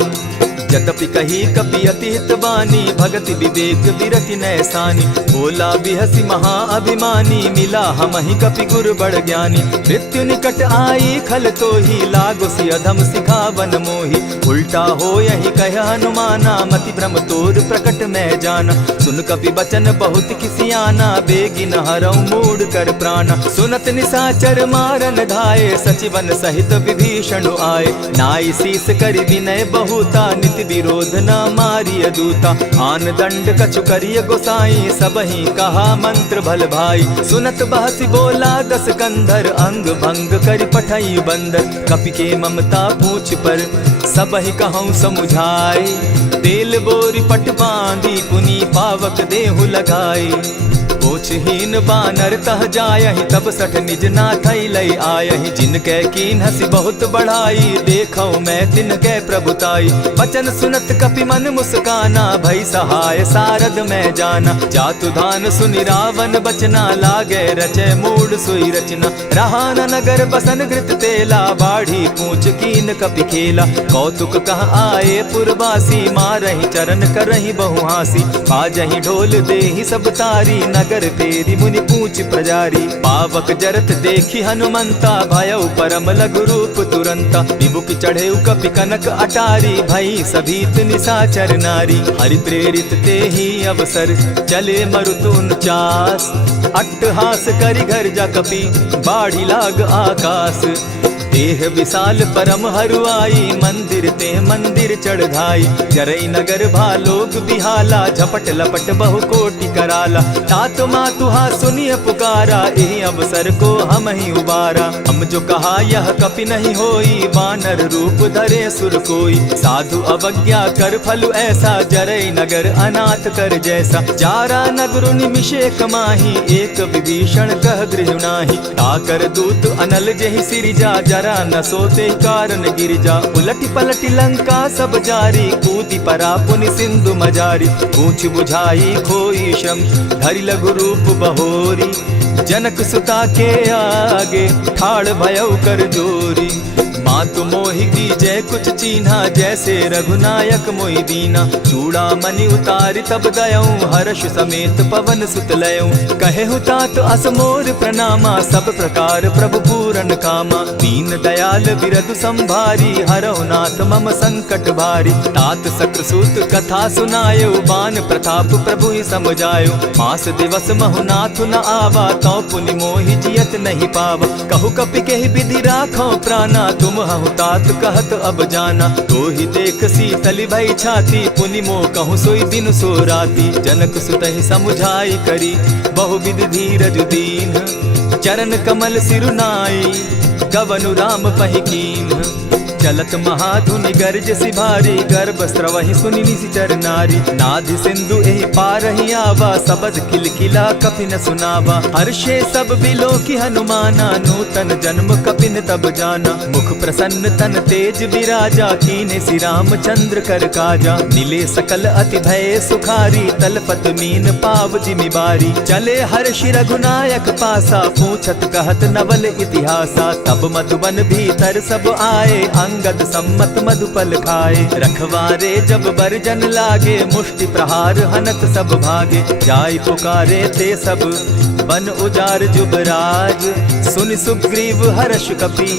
यद्यपि कही कपि अति हितवानी, भगति विवेक विरति नैसानी। बोला बिहसि महा अभिमानी, मिला हमहि कपि गुर बड़ ज्ञानी। मृत्यु निकट आई खल तो ही, लागो सि अधम सिखावन मोही। उल्टा हो यही कह हनुमाना, मति भ्रम तोर प्रकट मैं जाना। सुन कपि बचन बहुत किसियाना, बेगी न हरऊ मूड कर प्राणा। सुनत निसाचर मारन धाये, सचिवन सहित विभीषण आए। नाई शीस करि विनय बहुता, निति कहि विरोध न मारिय दूता। आन दंड कछु करिय गोसाई, सबहि कहा मंत्र भल भाई। सुनत बहसी बोला दस कंधर, अंग भंग करि पठई बंदर। कपि के ममता पूछ पर, सबहि कहूँ समुझाए। तेल बोरी पट बांधी, पुनि पावक देहु लगाई। पूछहीन बानर तह जायहि, तब सठ निज नाथ लई आयहि। जिनके कीन हसी बहुत बढ़ाई, देखौ मैं तिनके प्रभुताई। वचन सुनत कपि मन मुस्काना, भई सहाय सारद में जाना। जातु धान सुनि रावण बचना, लागे रचे मूड सोई रचना। रहा न नगर बसन घृत तेला, बाढ़ी पूछ कीन कपि खेला। कौतुक कह आए पुरवासी, मारहि चरण करहि बहु हासी। बाजहि ढोल देहि सब तारी, नगर तेरी मुनि पूछ प्रजारी। पावक जरत देखी हनुमंता, भयउ परम लघु रूप तुरंता। विमुख चढ़े कपि कनक अटारी, भई सभीत निशाचर नारी। हरि प्रेरित ते ही अवसर, चले मरुतु 49। अट्टहास करि घर जा कपि, बाढ़ी लाग आकाश। देह विशाल परम हरुआई, मंदिर ते मंदिर चढ़ाई। जरई नगर भालोग बिहाला, झपट लपट बहु कोटि कराला। तात मातुहा सुनिय पुकारा, एहि अवसर को हम ही उबारा। हम जो कहा यह कपि नहीं होई, बानर रूप धरे सुर कोई। साधु अवज्ञा कर फल ऐसा, जरई नगर अनाथ कर जैसा। जारा नगर निमिषे कमाही, एक विभीषण कह गृह नाही। ताकर दूत अनल जहि सिरिजा, जरा न सोते कारण गिरिजा। उलटी पलटी लंका सब जारी, कूदी परा पुनि सिंधु मजारी। पूछ बुझाई खोई श्रम, धरि लघु रूप बहोरी। जनक सुता के आगे, ठाड़ भयउ कर जोरी। मातु मोहि दीजै कुछ चीन्हा, जैसे रघुनायक मोहि दीना। चूड़ा मणि उतारि तब दयऊं, हर्ष समेत पवन सुत लयऊं। कहेहु तात असमोर प्रणामा, सब प्रकार प्रभु पूरन कामा। दीन दयाल बिरधु संभारी, हरहु नाथ मम संकट भारी। तात सक्रसूत कथा सुनायो, बान प्रताप प्रभु ही समझायो। मास दिवस महु नाथ न आवा, तौ पुनि मोहि जियत नहीं पावा। कहु कपि केहि विधि राखो प्राणा, तुम हहु तात कहत अब जाना। तो ही देख शीतल भई छाती, पुनि मो कहूँ सोई दिन सो राती। जनक सुतहि समुझाई करी, बहु विधि धीरज दीन। चरण कमल सिरुनाई, गवनु राम पहि कीन। चलत महाधुनि गर्ज सिभारी, गर्भ स्रवहि सुनि निशिचर नारी। नाधि सिंधु एहि पारहि आवा, सबद किलकिला कपि न सुनावा। हर्षे सब बिलो की हनुमाना, नूतन जन्म कपिन तब जाना। मुख प्रसन्न तन तेज विराजा, कीने श्री रामचंद्र कर काजा। मिले सकल अति भय सुखारी, तलपत मीन पाव जिमि बारी। चले हर्षि रघुनायक पासा, पूछत कहत नवल इतिहासा। तब मधुबन भीतर सब आए, अंगद सम्मत मधुपल खाए। रखवारे जब बरजन लागे, मुष्टि प्रहार हनत सब भागे। जाय पुकारे ते सब, बन उजार जुबराज। सुनि सुग्रीव हर्ष कपि,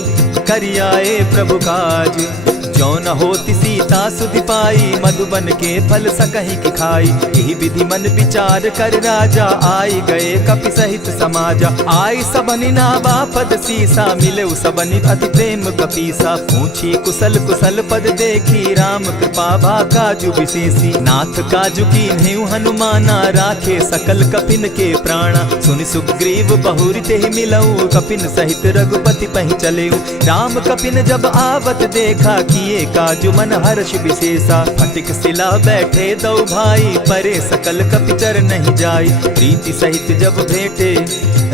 करियाए प्रभु काज। जो न होती सीता सुधि पाई, मधुबन के फल सकहि की खाई। यही विधि मन विचार कर राजा, आई गए कपि सहित समाजा। आई सबनि नावा पद सीसा, मिले सबनि अति प्रेम कपीसा। पूछी कुशल कुशल पद देखी, राम कृपा भा काजु विशेषी। नाथ काजु कीन्हेउ हनुमाना, राखे सकल कपिन के प्राणा। सुनि सुग्रीव बहुरि तेहि मिलऊ, कपिन सहित रघुपति पहि चलेऊ। राम कपिन जब आवत देखा, किए काजु मन हर्ष विशेषा। फटिक सिला बैठे दो भाई, परे सकल कपिचर नहीं जाई। प्रीति सहित जब भेटे,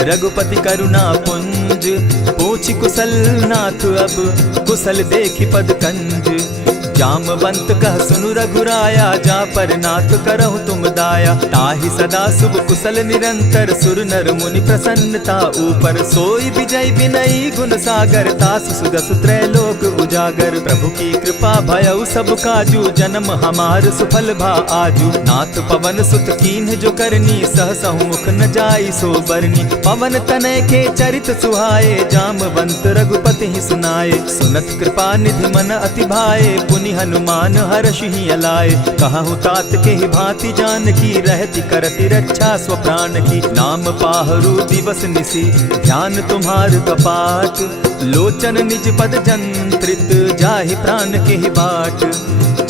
रघुपति करुणा पुंज। पूछ कुशल नाथ अब, कुशल देखि पद कंज। जामवंत कह सुनु रघुराया, जा पर नाथ करहु तुम दाया। ताहि सदा शुभ कुशल निरंतर, सुर नर मुनि प्रसन्नता ऊपर। सोई विजय विनयी गुण सागर, तास सुदस त्रैलोक उजागर। प्रभु की कृपा भयउ सब काजू, जन्म हमार सुफल भा आजू। नाथ पवन सुत कीन्ह जो करनी, सहसहु मुख न जाई सो बरनी। पवन तनय के चरित सुहाए, जामवंत रघुपति ही सुनाए। सुनत कृपा निधि मन अति भाए, पुनि हनुमान हर्ष ही अलाए। कहूँ तात के ही भांति जान की, रहती करती रक्षा स्व प्राण की। नाम पाहरु दिवस निसी, ध्यान तुम्हार कपाट। लोचन निज पद जंत्री, मृत जाहि प्राण के बाट,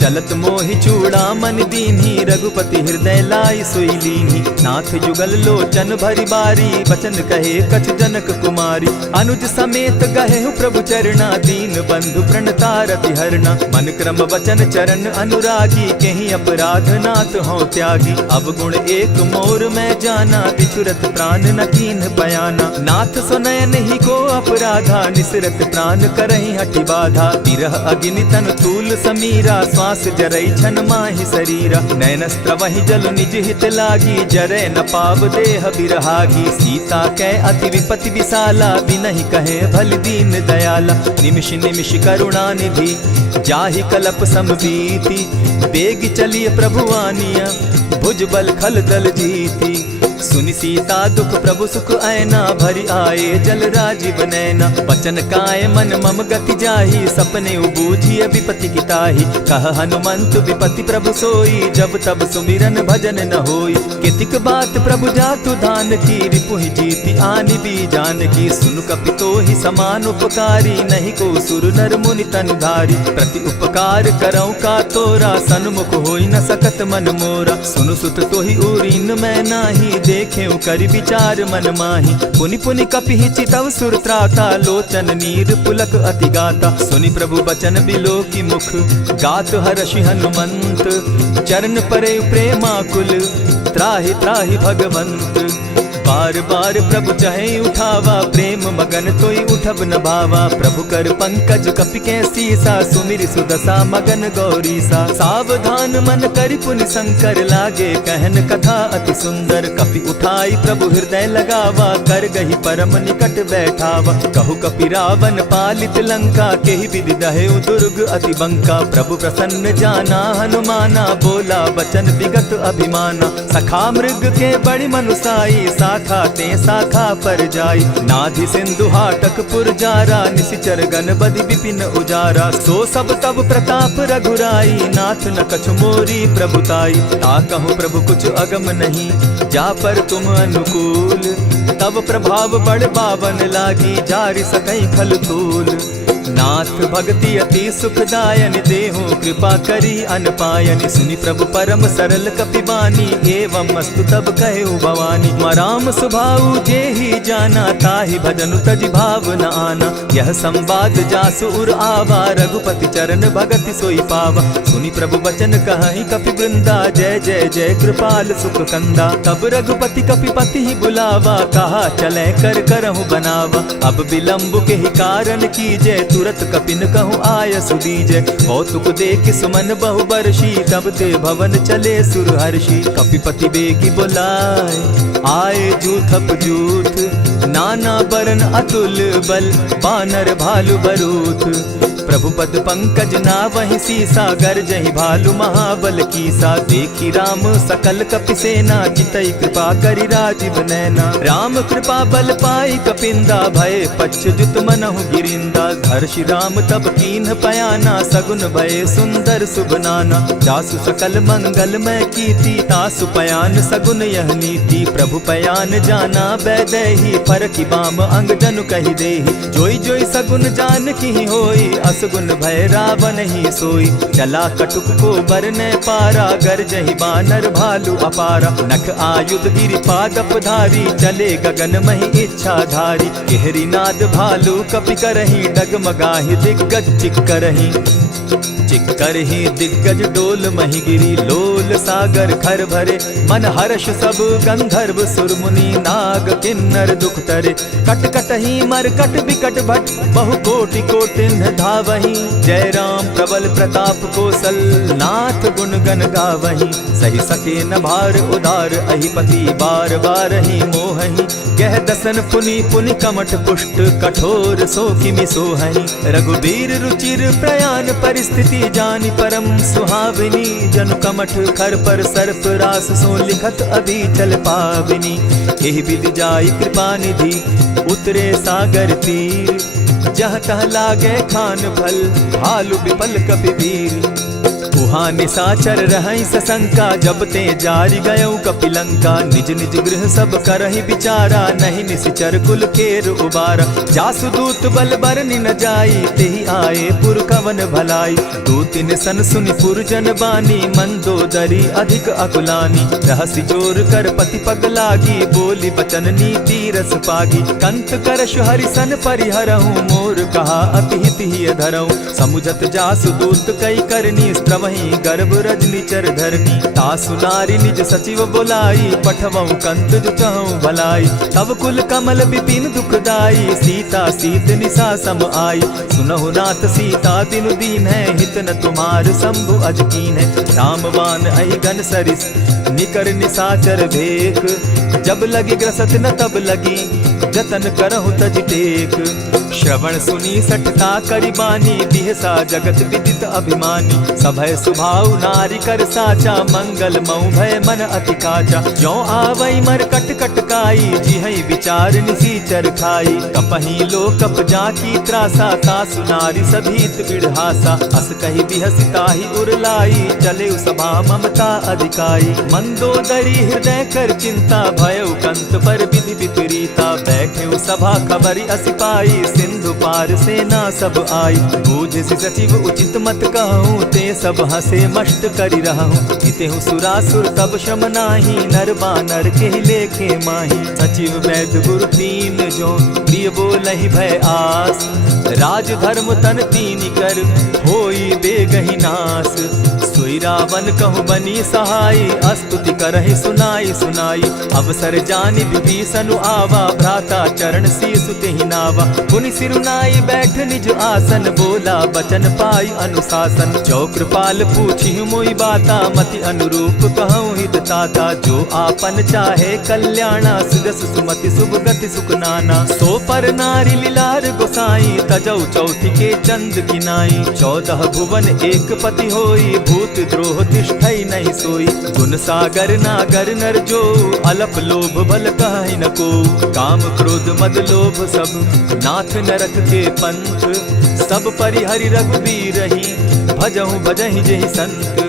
चलत मोहि चूड़ामन दीन्ही, रघुपति हृदय लाई सोई लीन्ही। नाथ जुगल लोचन भरी बारी, बचन कहे कछ जनक कुमारी। अनुज समेत गहे प्रभु चरणा, दीन बंधु प्रणतारति हरना। मन क्रम वचन चरण अनुरागी, कहीं अपराध नाथ हो त्यागी। अब गुण एक मोर में जाना, बिचुरत प्राण न कीन्ह बयाना। नाथ सुनयन ही को अपराधा, निसरत प्राण करहि हठि बाधा। विरह अग्नि तन तूल समीरा, श्वास जरई छन माहि शरीरा। नैनस्त्र वही जल निज हित लागी, जरै न पाव देह बिरहागी। सीता कै अति विपति विशाला, बिनहि कहे भल दीन दयाला। निमिष निमिष करुणा निधि, जाहि कलप समबीति। बेग चलिय प्रभु आनिया, भुज बल खल दल जीती। सुनि सीता दुख प्रभु सुख ऐना, भरी आए जल राजीव नैना। बचन काय मन मम गति जाही, सपने उबूझिय विपति किताही। कह हनुमंत विपति प्रभु सोई, जब तब सुमिरन भजन न होई। कितिक बात प्रभु जातु धान की, रिपुहि जीति आनि भी जान की। सुन कपितो ही समान उपकारी, नहीं को सुर नर मुनि तनुधारी। प्रति उपकार करऊं का तोरा, सन्मुख होई न सकत मन मोरा। सुनु सुत तोहि उरीन मैं नाही, देखे करि विचार मन माही। पुनि पुनि कपिहि चितव सुर त्राता, लोचन नीर पुलक अति गाता। सुनि प्रभु बचन बिलो की मुख, गात हर्षि हनुमंत। चरण परे प्रेमाकुल, त्राहि त्राहि भगवंत। बार बार प्रभु चहे उठावा, प्रेम मगन तोई उठब न भावा। प्रभु कर पंकज कपि के सीसा, सुमिर सुदशा मगन गौरीसा। सावधान मन करि पुनि शंकर, लागे कहन कथा अति सुंदर। कपि उठाई प्रभु हृदय लगावा, कर गही परम निकट बैठावा। कहु कपि रावण पालित लंका, केहि विधि दहेउ दुर्ग अति बंका। प्रभु प्रसन्न जाना हनुमाना, बोला बचन विगत अभिमाना। सखा मृग के बड़ि मनुसाई, शाखा ते शाखा पर जाई। नाधि सिंधु हाटक पुर जारा, निशिचर गण बदि विपिन उजारा। सो सब तब प्रताप रघुराई, नाथ न कछु मोरी प्रभुताई। ताकहु प्रभु कुछ अगम नहीं, जा पर तुम अनुकूल। तब प्रभाव बड़ बावन लागी, जारि सकई खल तूल। नाथ भक्ति अति सुखदायन, देहु कृपा करी अनपायन। सुनि प्रभु परम सरल कपिबानी, एवं मस्तु तब कहु भवानी। मराम सुभाऊ जेहि जाना, ताहि भजनु तज भाव न आना। यह संवाद जासु उर आवा, रघुपति चरण भगति सोई पावा। सुनि प्रभु बचन कहि कपि वृंदा, जय जय जय कृपाल सुख कंदा। तब रघुपति कपिपति ही बुलावा, कहा चले कर करहु बनावा। अब विलंब के ही कारण कीजय, तुरत कपिन कहूँ आय सुदीजय। कौतुक देख सुमन बहु बरसी, तब ते भवन चले सुर हर्षि। कपिपति बेगी बुलाए, आए जूथप जूथ। नाना बरन अतुल बल, बानर भालु बरूथ। प्रभु पद पंकज नावहि सीसा, गर्जहि भालु महाबल कीसा। देखी राम सकल कपि सेना, चितई कृपा करि राजीव नैना। राम कृपा बल पाई कपिंदा, भय पच्युत मनहु गिरिंदा। हर्षि राम तब कीन्ह पयाना, सगुन भय सुंदर शुभ नाना। जासु सकल मंगलमय कीर्ति, तासु पयान सगुन यह नीति। प्रभु पयान जाना बैदेही, फरकि बाम अंग जनु कहि देहि। जोई जोई सगुन जान की होई, असगुन भय रावण ही सोई। चला कटुक को बरने पारा, गरजहि बानर भालु अपारा। नख आयुध गिरि पादप धारी, चले गगन महि इच्छा धारी। केहरी नाद भालु कपि करहि, डगमगाहि दिग्गज चिक्करहि। चिक्करहि दिग्गज डोल महि गिरी, लोल सागर खर भरे। मन हर्ष सब गंधर्व सुर मुनि, नाग किन्नर दुख तरे। कट कटहि मरकट बिकट भट, बहु कोटि कोटिन्ह धावहि। जय राम प्रबल प्रताप कौशल, नाथ गुण गण गावहि। सही सके न भार उदार, अहिपति बार बार ही मोहहि। कह दसन पुनि पुनि कमठ पुष्ट, कठोर सो किमि सोहहि। रघुबीर रुचिर प्रयाण परिस्थिति, जानि परम सुहाविनी। जनु कमठ खर पर सर्प रास, सो लिखत अभी चल पाविनी। एहि विधि जाई कृपा निधि, उतरे सागर तीर। जह तह लागे खान भल, भालु विपल कपि वीर। उहाँ निशाचर रहई सशंका, जब ते जारी गयऊ कपिलंका। निज निज गृह सब करहि विचारा, नहीं निशिचर कुल केर उबारा। जासुदूत बल बरनि न जाई, तेहि आए पुर कवन भलाई। दू तिन सन सुनि पुरजन बानी, मंदोदरी अधिक अकुलानी। रहसि जोर कर पति पग लागी, बोली बचन नीति रस पागी। कंत करश हरिसन परिहरहूँ, मोर कहा अति हित ही धरऊँ। समुझत जासुदूत कई करनी, स्त्रवहीं गर्भ रजनी चर धरनी। तासु नारी निज सचिव बोलाई, पठवऊँ कंत जो चहूँ भलाई। तब कुल कमल विपिन दुखदाई, सीता सीत निशा सम आई। सुनहु नाथ सीता बिनु दीन है, हित न तुम्हार शंभु अज कीन है। रामवान अहि घन सरिस, निकर निशाचर भेक। जब लगी ग्रसत न तब लगी, जतन करहु तज टेक। श्रवण सुनी सठता करिबानी, बिहसा जगत विदित अभिमानी। सभय सुभाव नारी कर साचा, मंगल मऊ भय मन अति काचा। जो आवई मर कट कट काई, जिहई विचार निसीचर खाई। कपही लो कप जाकी त्रासा, तासु नारी सभीत बिढ़हासा। अस कही बिहसिता ही उरलाई, चले सभा ममता अधिकाई। मंदोदरी हृदय कर चिंता, भयउ कंत पर विधि विपरीता। बैठे सभा खबरी असिपाई, सिंधु पार सेना सब आई। बूझसि सचिव उचित मत कहूँ, ते सब हसे मष्ट करि रहूँ। जितेहु सुरासुर तब शम नाही, नर बानर के लेखे माही। सचिव वैद्य गुरु तीन जो, प्रिय बोलहि भय आस। राज धर्म तन तीन कर, होई बेगहि नास। सोई रावण कहु बनी सहाई, अस्तुति करहि सुनाई सुनाई। अवसर जानि विभीषण आवा, भ्राता चरण शीसु तेहि नावा। पुनि सिरुनाई बैठ निज आसन, बोला बचन पाई अनुशासन। जो कृपाल पूछि मोई बाता, मति अनुरूप कहूँ हित ताता। जो आपन चाहे कल्याणा, सुजस सुमति शुभ गति सुख नाना। सो पर नारी लीलार गोसाई, तजौ चौथि के चंद किनाई। 14 भुवन एक पति होई, भूत द्रोह तिष्ठई नहीं सोई। गुण सागर नागर नर जो, अलप लोभ बल कहि न को। काम क्रोध मद लोभ सब, नाथ नरक के पंथ। सब परिहरि रघुबीरहि, भजहु भजहि जेहि संत।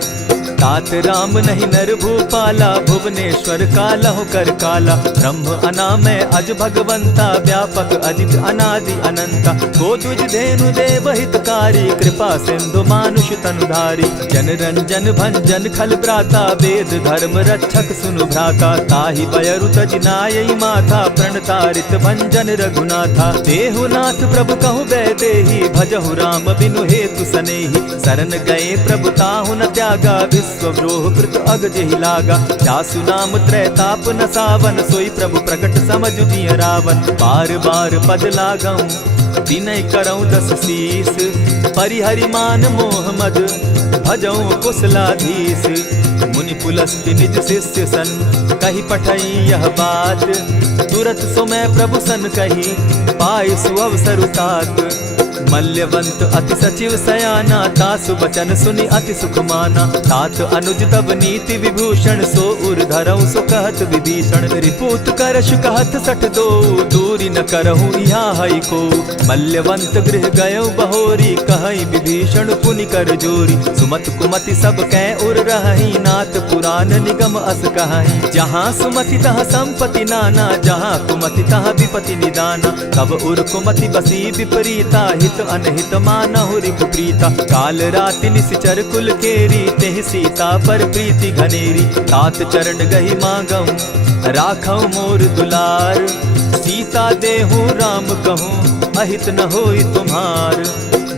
तात राम नहीं नर भूपाला, भुवनेश्वर कालहु कर काला। ब्रह्म अनामय अज भगवंता, व्यापक अजित अनादि अनंता। को तुझ धेनु देव हितकारी, कृपा सिंधु मानुष तनुधारी। जन रंजन भंजन खल भ्राता, वेद धर्म रक्षक सुनु भ्राता। ताहि बयरु तज नायई माथा, प्रणतारित भंजन रघुनाथा। देहु नाथ प्रभु कहु बैदेही, भजहु राम बिनु हेतु सनेही। शरण गए प्रभु ताहु न त्यागा, विश्वव्रोह कृत अग जेहि लागा। जासु नाम त्रैताप न सावन, सोई प्रभु प्रकट समझ जिय रावण। बार बार पद लागऊं, विनय करऊं 10 शीस। परिहरि मान मोह मद, भजऊं कुशलाधीश। मुनि पुलस्त्य निज शिष्य सन, कही पठई यह बात। तुरत सो मैं प्रभु सन कही, पाई सुअवसर तात। मल्यवंत अति सचिव सयाना, तासु बचन सुनि अति सुख माना। तात अनुज तब नीति विभूषण, सो उर धरऊं सो कहत विभीषण। रिपुत करश कहत सठ दो, दूरी न करहूँ यहाँ हई को। मल्यवंत गृह गयऊ बहोरी, कहई विभीषण पुनि कर जोरी। सुमत कुमति सब कै उर रहई, नाथ पुराण निगम अस कहई। जहाँ सुमति तहाँ संपत्ति नाना, जहाँ कुमति तहाँ विपति निदाना। तब उर कुमति बसी विपरीता, हित अनहित मानहु रिपु प्रीता। काल राति निशिचर कुल केरी, तेहि सीता पर प्रीति घनेरी। तात चरण गहि मांगऊं, राखऊं मोर दुलार। सीता देहु राम कहूँ, अहित न होई तुम्हार।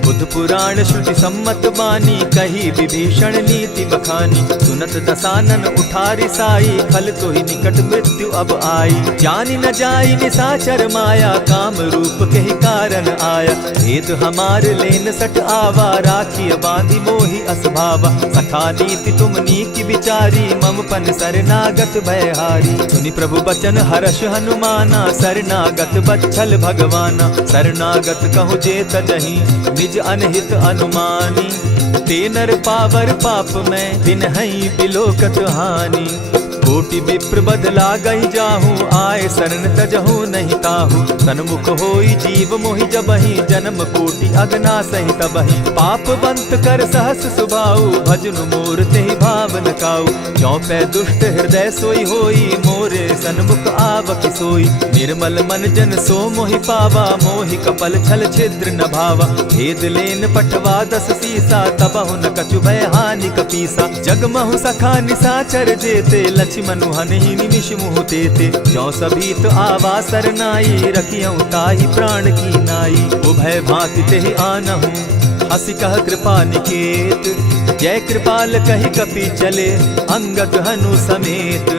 बुद्ध पुराण श्रुति सम्मत बानी, कही विभीषण नीति बखानी। सुनत दसानन उठारी साई, खल तो ही निकट मृत्यु अब आई। जानी न जाई निशाचर माया, काम रूप के ही कारण आया। भेद हमार लेन सट आवा, राखी बांधी मोहि असभावा। सखा नीति तुम नीति विचारी, मम पन शरणागत भयहारी। सुनि प्रभु बचन हर्ष हनुमाना, शरणागत बच्छल भगवाना। शरणागत कहु जे तजहि, निज अनहित अनुमानी। ते नर पावर पाप में, दिन हई बिलोकत हानि। कोटि विप्र बदला गई जाहू, आए शरण तजहू नहीं ताहू। सन्मुख होई जीव मोहि जबहि, जन्म कोटि अगना सही तबहि। पाप बंत कर सहस सुभाऊ, भजनु मोर तेहि भावन काऊ। चौपै दुष्ट हृदय सोई होई, मोरे सन्मुख आवक सोई। निर्मल मन जन सो मोहि पावा, मोहि कपल छल छिद्र न भावा। भेद लेन पटवा 10 सीसा, तबहु न कछु भय हानि कपीसा। जगमहु सखा निसाचर जेते, लक्ष्मनु हनहि निमिष मुह तेते। जो सभीत आवा सरनाई, रखियौ ताहि प्राण की नाई। उभय भांति तेहि आनहु, हसी कह कृपा निकेत। जय कृपाल कहि कपि चले, अंगद हनु समेत।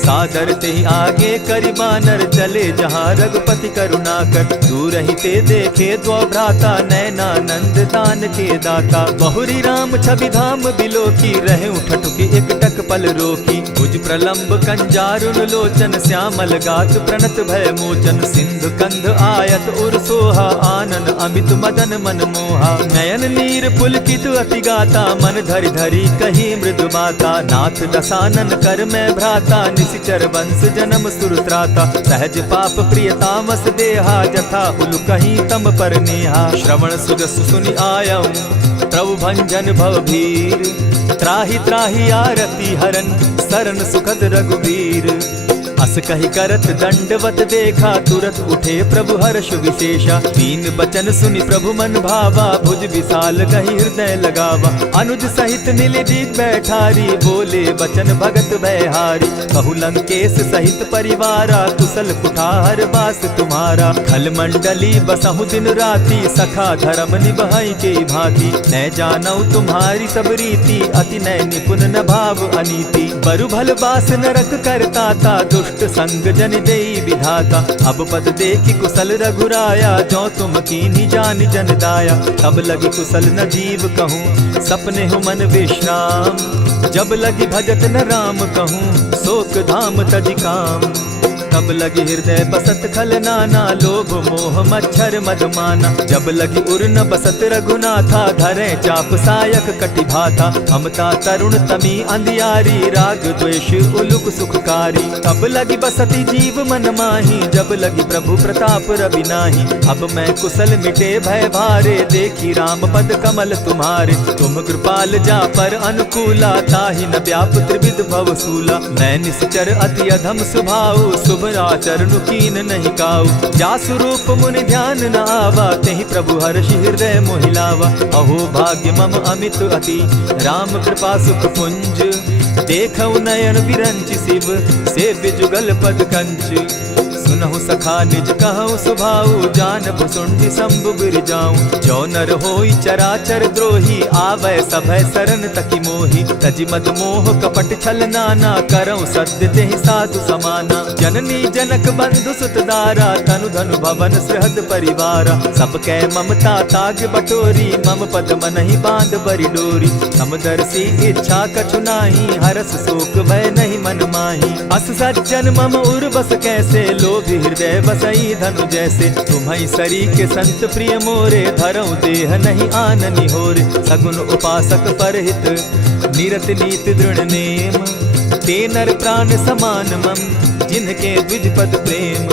सादर तेहि आगे करि बानर, चले जहाँ रघुपति करुणाकर। दूर ही ते देखे द्वौ भ्राता, नैनानंद दान के दाता। बहुरी राम छवि धाम बिलोकी, रहे उठटुकी एकटक पल रोकी। भुज प्रलंब कंजारुन लोचन, श्यामल गात प्रणत भय मोचन। सिंधु कंध आयत उर सोहा, आनन अमित मदन मन मोहा। नयन नीर पुलकित अति गाता, मन धरि धरि कही मृदु बाता। नाथ दसानन कर मैं भ्राता, निशिचर वंश जन्म सुरत्राता। सहज पाप प्रियतामस देहा, जथा उलु कहीं तम पर नेहा। श्रवण सुजस सुनि आयऊ, प्रभु भंजन भवभीर। त्राहि त्राहि आरती हरन, सरन सुखद रघुबीर। अस कहि करत दंडवत देखा, तुरत उठे प्रभु हर्ष विशेषा। तीन बचन सुनि प्रभु मन भावा, भुज विशाल कहि हृदय लगावा। अनुज सहित नीलदीप बैठारी, बोले बचन भगत भयहारी। कहु लंकेश सहित परिवारा, कुशल कुठार बास तुम्हारा। खल मंडली बसहु दिन राति, सखा धर्म निभाई के भांति। न जानऊ तुम्हारी सब रीति, अति नय निपुण न भाव अनीति। बरु भल बास नरक करताता, दुष्ट संग जन देई विधाता। अब पद देखि कुशल रघुराया, जो तुम कीन्ही जानि जन दाया। तब लगी कुशल न जीव कहूँ, सपने हो मन विश्राम। जब लगी भजत न राम कहूँ, शोक धाम तजि काम। तब लगी हृदय बसत खल नाना, लोभ मोह मच्छर मदमाना। जब लगी उर न बसत रघुनाथा, धरे चाप सायक कटि भाता। ममता तरुण तमी अंधियारी, राग द्वेष उलुक सुखकारी। तब लगी बसती जीव मन माही, जब लगी प्रभु प्रताप रवि नाही। अब मैं कुशल मिटे भय भारे, देखी राम पद कमल तुम्हारे। तुम कृपाल जा पर अनुकूला, ताहि न व्याप त्रिविध भवसूला। मैं निश्चर अति अधम स्वभाव, शुभ आचरण कीन नहीं काऊ। जासु रूप मुनि ध्यान न आवा, तेहि प्रभु हर्षि हृदय मोहिलावा। अहो भाग्य मम अमित अति, राम कृपा सुख पुंज। देखऊ नयन विरंचि शिव, सेव्य जुगल पद कंच। सुनहु सखा निज कहु सुभाऊ, जानबु सुंडि शंभु गिर जाऊं। जो नर होई चराचर द्रोही, आवे सभय शरण तकि मोहि। तजि मद मोह कपट छल नाना, करऊं सत्य तेहि साधु समाना। जननी जनक बंधु सुत दारा, तनु धनु भवन सृहद परिवारा। सब कै ममता ताग बटोरी, मम पद मनहि बांध बरि डोरी। समदर्शी इच्छा कछु नाही, हरस शोक भय नहीं मन माही। अस सज्जन मम उर बस कैसे, लोभी हृदय बसई धनु जैसे। तुम्हि सरी के संत प्रिय मोरे, धरऊं देह नहीं आननि होरे। सगुन उपासक परहित, निरत नीत दृढ़ नेम। ते नर प्राण समान मम, जिनके द्विज पद प्रेम।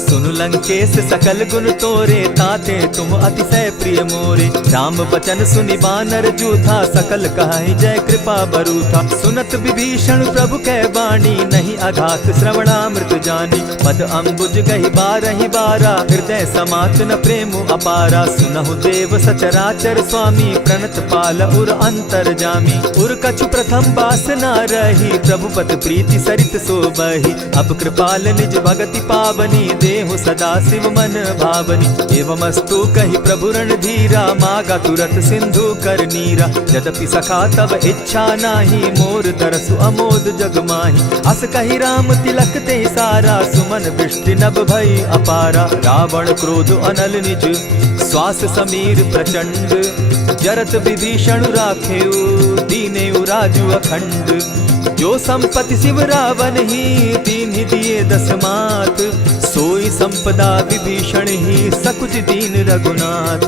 सुनु लंकेश सकल गुण तोरे, ताते तुम अतिशय प्रिय मोरे। राम बचन सुनि बानर जूथा, सकल कहाहि जय कृपा बरूथा। सुनत विभीषण प्रभु कै बाणी, नहीं अघात श्रवणामृत जानी। पद अम्बुज गहि बारहि बारा, हृदय समात न प्रेम अपारा। सुनहु देव सचराचर स्वामी, प्रणत पाल उर अंतर जामी। उर कछु प्रथम बास न रही, प्रभु पद प्रीति सरित सोबहि। अब कृपाल निज भगति पावनी, देहु सदा शिव मन भावनी। एवमस्तु कहि प्रभु रणधीरा, मागा तुरत सिंधु कर नीरा। यद्यपि सखा तब इच्छा नाही, मोर तरसु अमोद जग माही। अस कहि राम तिलक ते सारा, सुमन वृष्टि नभ भई अपारा। रावण क्रोध अनल निज, श्वास समीर प्रचंड। जरत विभीषण राखेउ, दीनेउ राजु अखंड। जो संपत्ति शिव रावण ही, दीन्हि दिए 10 मात। सोई संपदा विभीषण ही, सकुच दीन रघुनाथ।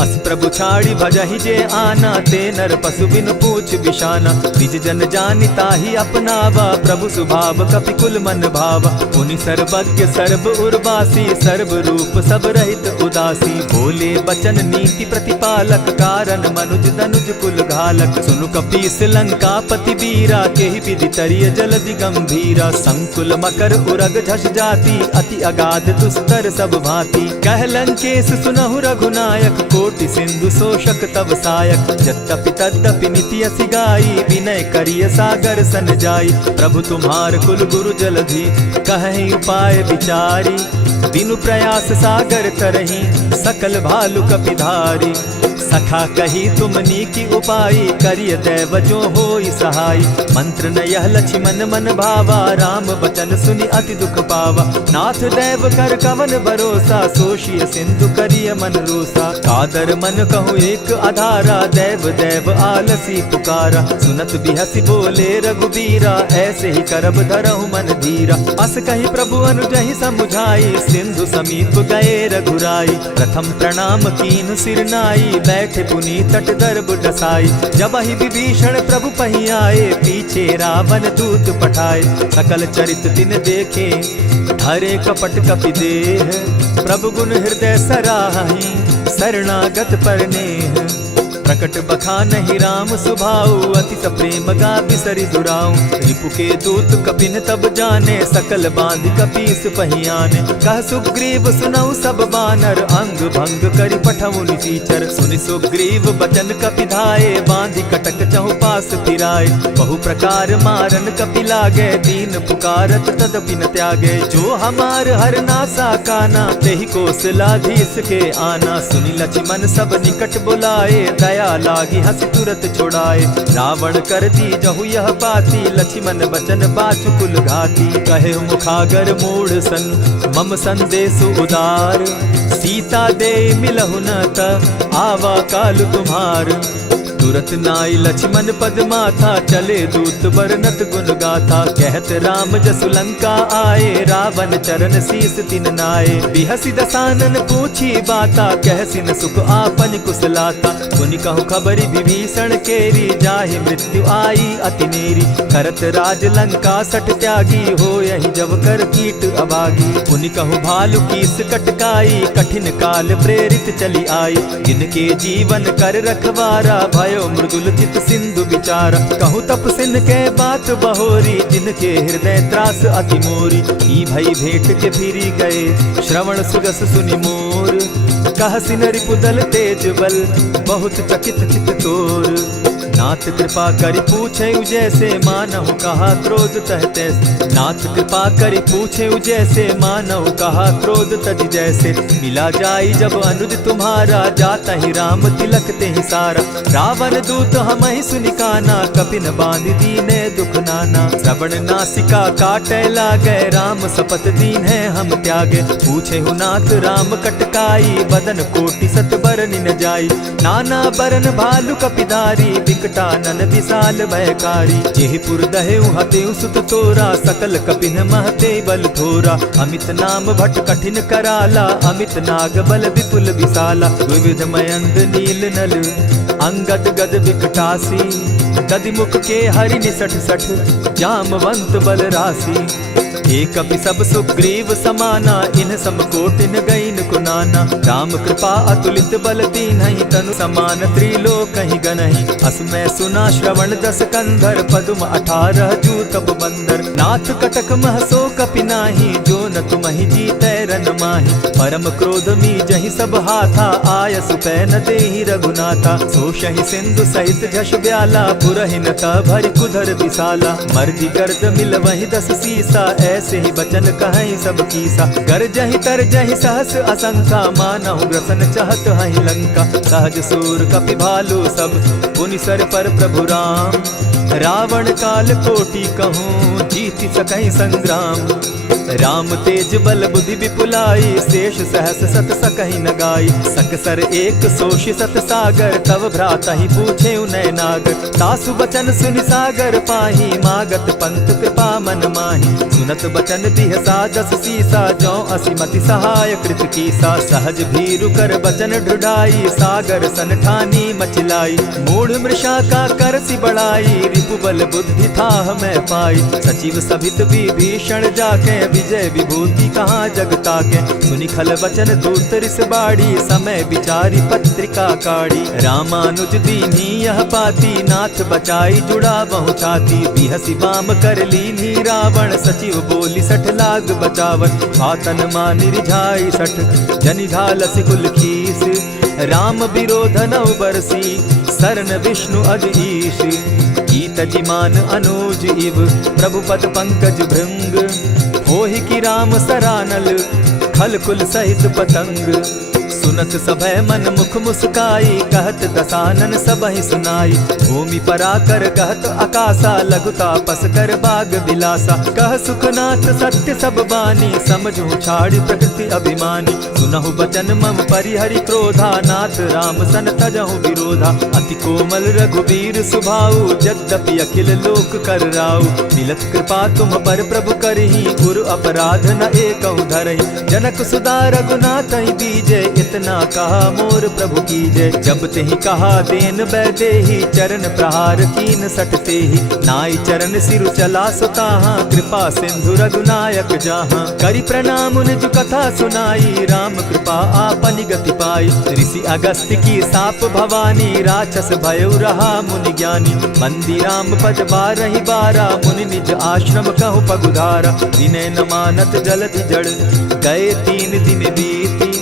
अस प्रभु छाड़ी भजहि जे आना, ते नर पशु बिन पूछ बिशाना। निज जन जानिता ही अपनावा, प्रभु स्वभाव कपि कुल मन भावा। पुनि सर्वज्ञ सर्व उर्वासी, सर्व रूप सब रहित उदासी। बोले बचन नीति प्रतिपालक, कारण मनुज दनुज कुल घालक। सुनु कपीस लंकापति वीरा, केहि विधि तरिय जलधि गंभीरा। संकुल मकर उरग झष जाति, अति अगाध दुस्तर सब भांति। कह लंकेश सुनहु रघुनायक, कोटि सिंधु शोषक तब सायक। यद्यपि तद्यपि निति असि गाई, विनय करिय सागर सन जाई। प्रभु तुम्हार कुल गुरु जलधि, कहि उपाय विचारी। बिनु प्रयास सागर तरही, सकल भालु कपिधारी। सखा कही तुमनी की उपाय, करिय दैव जो होई सहाय। मंत्र न यह लक्ष्मण मन भावा, राम बचन सुनि अति दुख पावा। नाथ दैव कर कवन भरोसा, सोषिय सिंधु करिय मन रोसा। कादर मन कहूँ एक आधारा, दैव दैव आलसी पुकारा। सुनत बिहसी बोले रघुबीरा, ऐसे ही करब धरहु मन धीरा। अस कही प्रभु अनुजहि समुझाई, सिंधु समीप गए रघुराई। प्रथम प्रणाम कीन सिर नाई, बैठे पुनि तट दर्भ डसाई। जब ही विभीषण प्रभु पही आए, पीछे रावण दूत पठाए। सकल चरित तिन देखे, धरे कपट कपि देह। प्रभु गुण हृदय सराहि, शरणागत पर नेह। प्रकट बखानहि राम सुभाऊ, अति सप्रेम गा बिसरि दुराऊ। रिपु के दूत कपिन तब जाने, सकल बांधि कपीस पहियाने। कह सुग्रीव सुनऊ सब बानर, अंग भंग करि पठऊ निसीचर। सुनि सुग्रीव बचन कपि धाये, बांधि कटक चहु पास फिराए। बहु प्रकार मारन कपि लागे, दीन पुकारत तदपि न त्यागे। जो हमार हर नासा काना, तेहि कौशलाधीश के आना। सुनि लक्ष्मण सब निकट बुलाए, दया लागी हंसी तुरत छुड़ाए। रावण कर दी जहु यह बाती, लक्ष्मण बचन बाचु कुल घाती। कहे मुखागर मूढ़ सन, मम संदेश उदार। सीता दे मिलहु न त, आवा काल तुम्हार। तुरत नाई लक्ष्मण पद माथा, चले दूत बरनत गुण गाथा। कहत राम जसु लंका आए, रावण चरण शीस तिन नाये। बिहसी दसानन पूछी बाता, कहसिन सुख आपन कुशलाता। सुनि कहु खबरि विभीषण केरी, जाहि मृत्यु आई अति नेरी। करत राज लंका सठ त्यागी, हो यही जब कर कीट अभागी। पुनि कहु भालु कीस कटकाई, कठिन काल प्रेरित चली आई। जिनके जीवन कर रखवारा, भय मृदुल चित सिंधु विचार। कहूँ तपसिन के बात बहोरी, जिनके हृदय त्रास अति मोरी। ई भई भेंट के फिरी गए, श्रवण सुगस सुनि मोर। कहसिन रिपुदल तेज बल, बहुत चकित चित तोर। नाथ कृपा करि पूछे जैसे, मानहु कहा क्रोध तह तैसे। नाथ कृपा करि पूछे जैसे, मानहु कहा क्रोध तज जैसे। मिला जाई जब अनुज तुम्हारा, जाता ही राम तिलक ते ही सारा। रावण दूत हम ही सुनिकाना, कपिन बांध दीने दुख नाना। श्रवण नासिका काटे लागे, राम सपत दीन है हम त्यागे। पूछे हु नाथ राम कटकाई, बदन कोटि सत बरन न जाई। नाना बरन भालु कपिधारी, विकटानन विशाल भयकारी। जेहिपुर दहेउ हतेउ सुत तोरा, सकल कपिन महते बल थोरा। अमित नाम भट कठिन कराला, अमित नाग बल विपुल विशाला। विविध मयंद नील नल, अंगद गद विकटासी। दधिमुख के हरि निसठ सठ, जामवंत बल राशि। एक कपि सब सुग्रीव समाना, इन सम कोटिन गईन कुनाना। राम कृपा अतुलित बल दीन्हि, तनु समान त्रिलोक ही गनहि। अस मैं सुना श्रवण दस कंधर, पदुम 18 जूतब बंदर। नाथ कटक महसो कपि नाही, जो न तुमहि जीतै रन माहि। परम क्रोध मी जहि सब हाथा, आयस पै न देहि रघुनाथा। सोषहि सिंधु सहित झष ब्याला, पुरहि न त भरि कुधर विशाला। मर्दि गर्द मिल वहि 10 सीसा, ऐसे ही बचन कहीं सब कीसा। कर जहि तर जहि सहस असंख्या, मानहु ग्रसन चाहत हहि लंका। सहज सूर कपि भालु सब, पुनि सर पर प्रभु राम। रावण काल कोटि कहूँ, जीति सकहि संग्राम। राम तेज बल बुद्धि विपुलाई, शेष सहस सत सकहि न गाई। सकसर एक सोषि सत सागर, तव भ्राता ही पूछे उनय नागर। तासु बचन सुनि सागर पाही, मागत पंत कृपा मन माही। सुनत सत बचन बिहसा 10 सीसा जौ असीमति सहाय कृत कीसा सहज भीरु कर बचन ढुढ़ाई सागर सन ठानी मचिलाई मूढ़ मृषा का कर सी बढ़ाई रिपु बल बुद्धि था मैं पाई सचिव सभित विभीषण जाके विजय विभूति कहाँ जगता के सुनि खल बचन दूत रिस बाड़ी समय विचारी पत्रिका काढ़ी रामानुज दीनी यह पाती नाथ बचाई जुड़ा बहु छाती बिहसी बाम कर लीनी रावण सचिव बोली 60 लाग बचावन आतन मानि रिझाई 60 जनि ढालसी कुल खीस राम विरोध नौ बरसी सरन विष्णु अज ईश गीत जिमान अनुज इव प्रभु पद पंकज भृंग होहि की राम सरानल खल कुल सहित पतंग सुनत सभय मन मुख मुस्काई कहत दसानन सबहि सुनाई भूमि पराकर कहत आकाशा लघुता पस कर बाग बिलासा कह सुखनाथ सत्य सब बानी समझू छाड़ी प्रकृति अभिमानी सुनहु बचन मम परिहरि क्रोधा नाथ राम सन तजहु विरोधा अति कोमल रघुबीर सुभाऊ जगदपि अखिल लोक कर राऊ मिलत कृपा तुम पर प्रभु करही गुरु अपराध न एकहु धरहि जनक सुधा रघुनाथ दीजे इतना कहा मोर प्रभु की जय जब तेहि कहा देन बैदे ही चरण प्रहार कीन सटते ही नाई चरण सिरु चला सुताहा कृपा सिंधु रघुनायक जहाँ करि प्रणाम निज कथा सुनाई राम कृपा आपनि गति पाई ऋषि अगस्त्य की साप भवानी राक्षस भयो रहा मुनि ज्ञानी बंदी राम पद बारहि बारा मुनि निज आश्रम कहु पगुधारा विनय न मानत जलधि जड़ गए 3 दिन बीती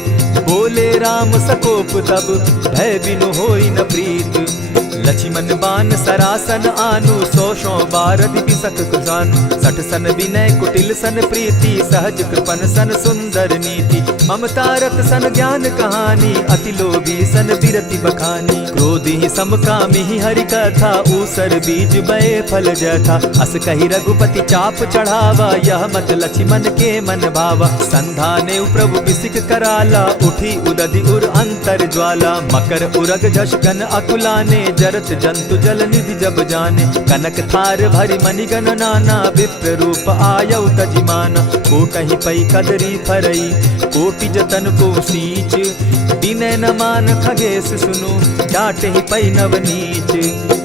बोले राम सकोप तब भय बिनु होई न प्रीत लक्ष्मण बान सरासन आनु 100 बारधि बिसक कुजानु 60 सन विनय कुटिल सन प्रीति सहज कृपन सन सुंदर नीति ममता रत सन ज्ञान कहानी अति लोभी सन विरति बखानी क्रोधी समकामी हरि कथा ऊसर बीज बय फल जथा अस कही रघुपति चाप चढ़ावा यह मत लक्ष्मण के मन भावा संधाने प्रभु बिसिक कराला उठी उदधि उर अंतर ज्वाला मकर उरग झष गन अकुलाने जरत जंतु जल निधि जब जाने कनक थार भरी मणिगण नाना विप्र रूप आयौ तजिमाना कोटहि पै कदरी फरई कोटि जतन को सींच विनय न मान खगेश सुनु डांटहि पै नव नीच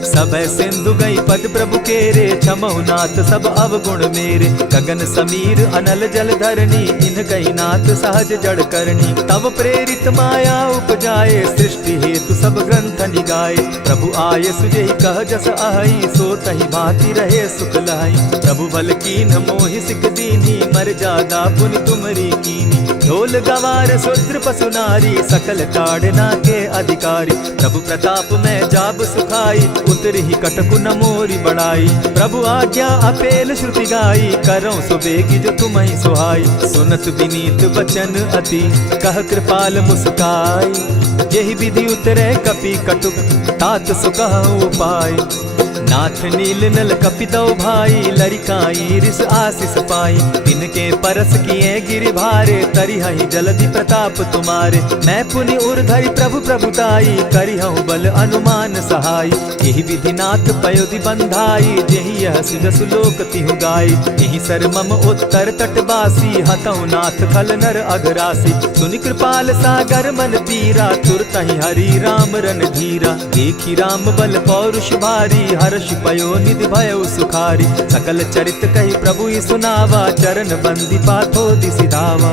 सब सिंधु गई पद प्रभु केरे छमहु नाथ सब अवगुण मेरे गगन समीर अनल जल धरनी इन गई नाथ सहज जड़ करनी तब प्रेरित माया उपजाए सृष्टि हेतु सब ग्रंथ निगाए प्रभु आये सुजहि कह जस अहि सो तहि भांति रहे सुख लहई प्रभु बल कीन मोहि सिख दीनी मर जादा पुनि तुमरी कीनी ढोल गवार शूद्र पशु नारी सकल ताड़ना के अधिकारी प्रभु प्रताप में जाब सुखाई उतरी कटकु न मोरी बड़ाई प्रभु आज्ञा अपेल श्रुति गाई करो सुबेगी जो तुम्हें सुहाई सुनत विनीत बचन अति कह कृपाल मुस्काई यही विधि उतरे कपि कटुक तात सुकह उपाय नाथ नील नल कपितौ भाई लरिकाई रिस आशीष पाई तिनके परस किए गिरि भारे तरिहहि जलधि प्रताप तुम्हारे मैं पुनि उर्धरि प्रभु प्रभुताई करिहु बल अनुमान सहाय यही विधि नाथ पयोधि बंधाई जेहि यह सुजसु लोक तिहु गाई यही सर मम उत्तर तटवासी हतौ नाथ खल नर अघरासी सुनि कृपाल सागर मन पीरा तुरतहि हरि राम रन धीरा देखी राम बल पौरुष भारी हर्ष पयो निधि भयो सुखारी सकल चरित कही प्रभु ही सुनावा चरण बंदी पाथो दिसि धावा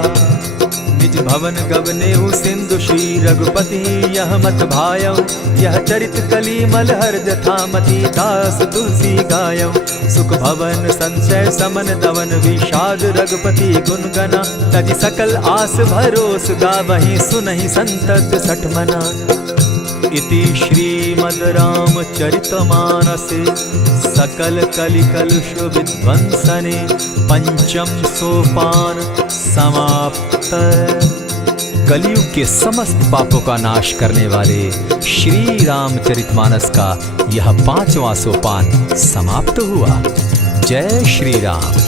निज भवन गवनेहु सिंधु श्री रघुपति यह मत भायौ यह चरित कली मलहर जथामति दास तुलसी गायौ सुख भवन संशय समन दवन विषाद रघुपति गुण गना तजि सकल आस भरोस गावहि सुनहि संतत सठ मना इति श्रीमद् रामचरितमानसे सकल कलिकलुष विध्वंसने पंचम सोपान समाप्त। कलयुग के समस्त पापों का नाश करने वाले श्री रामचरितमानस का यह 5वां सोपान समाप्त हुआ। जय श्री राम।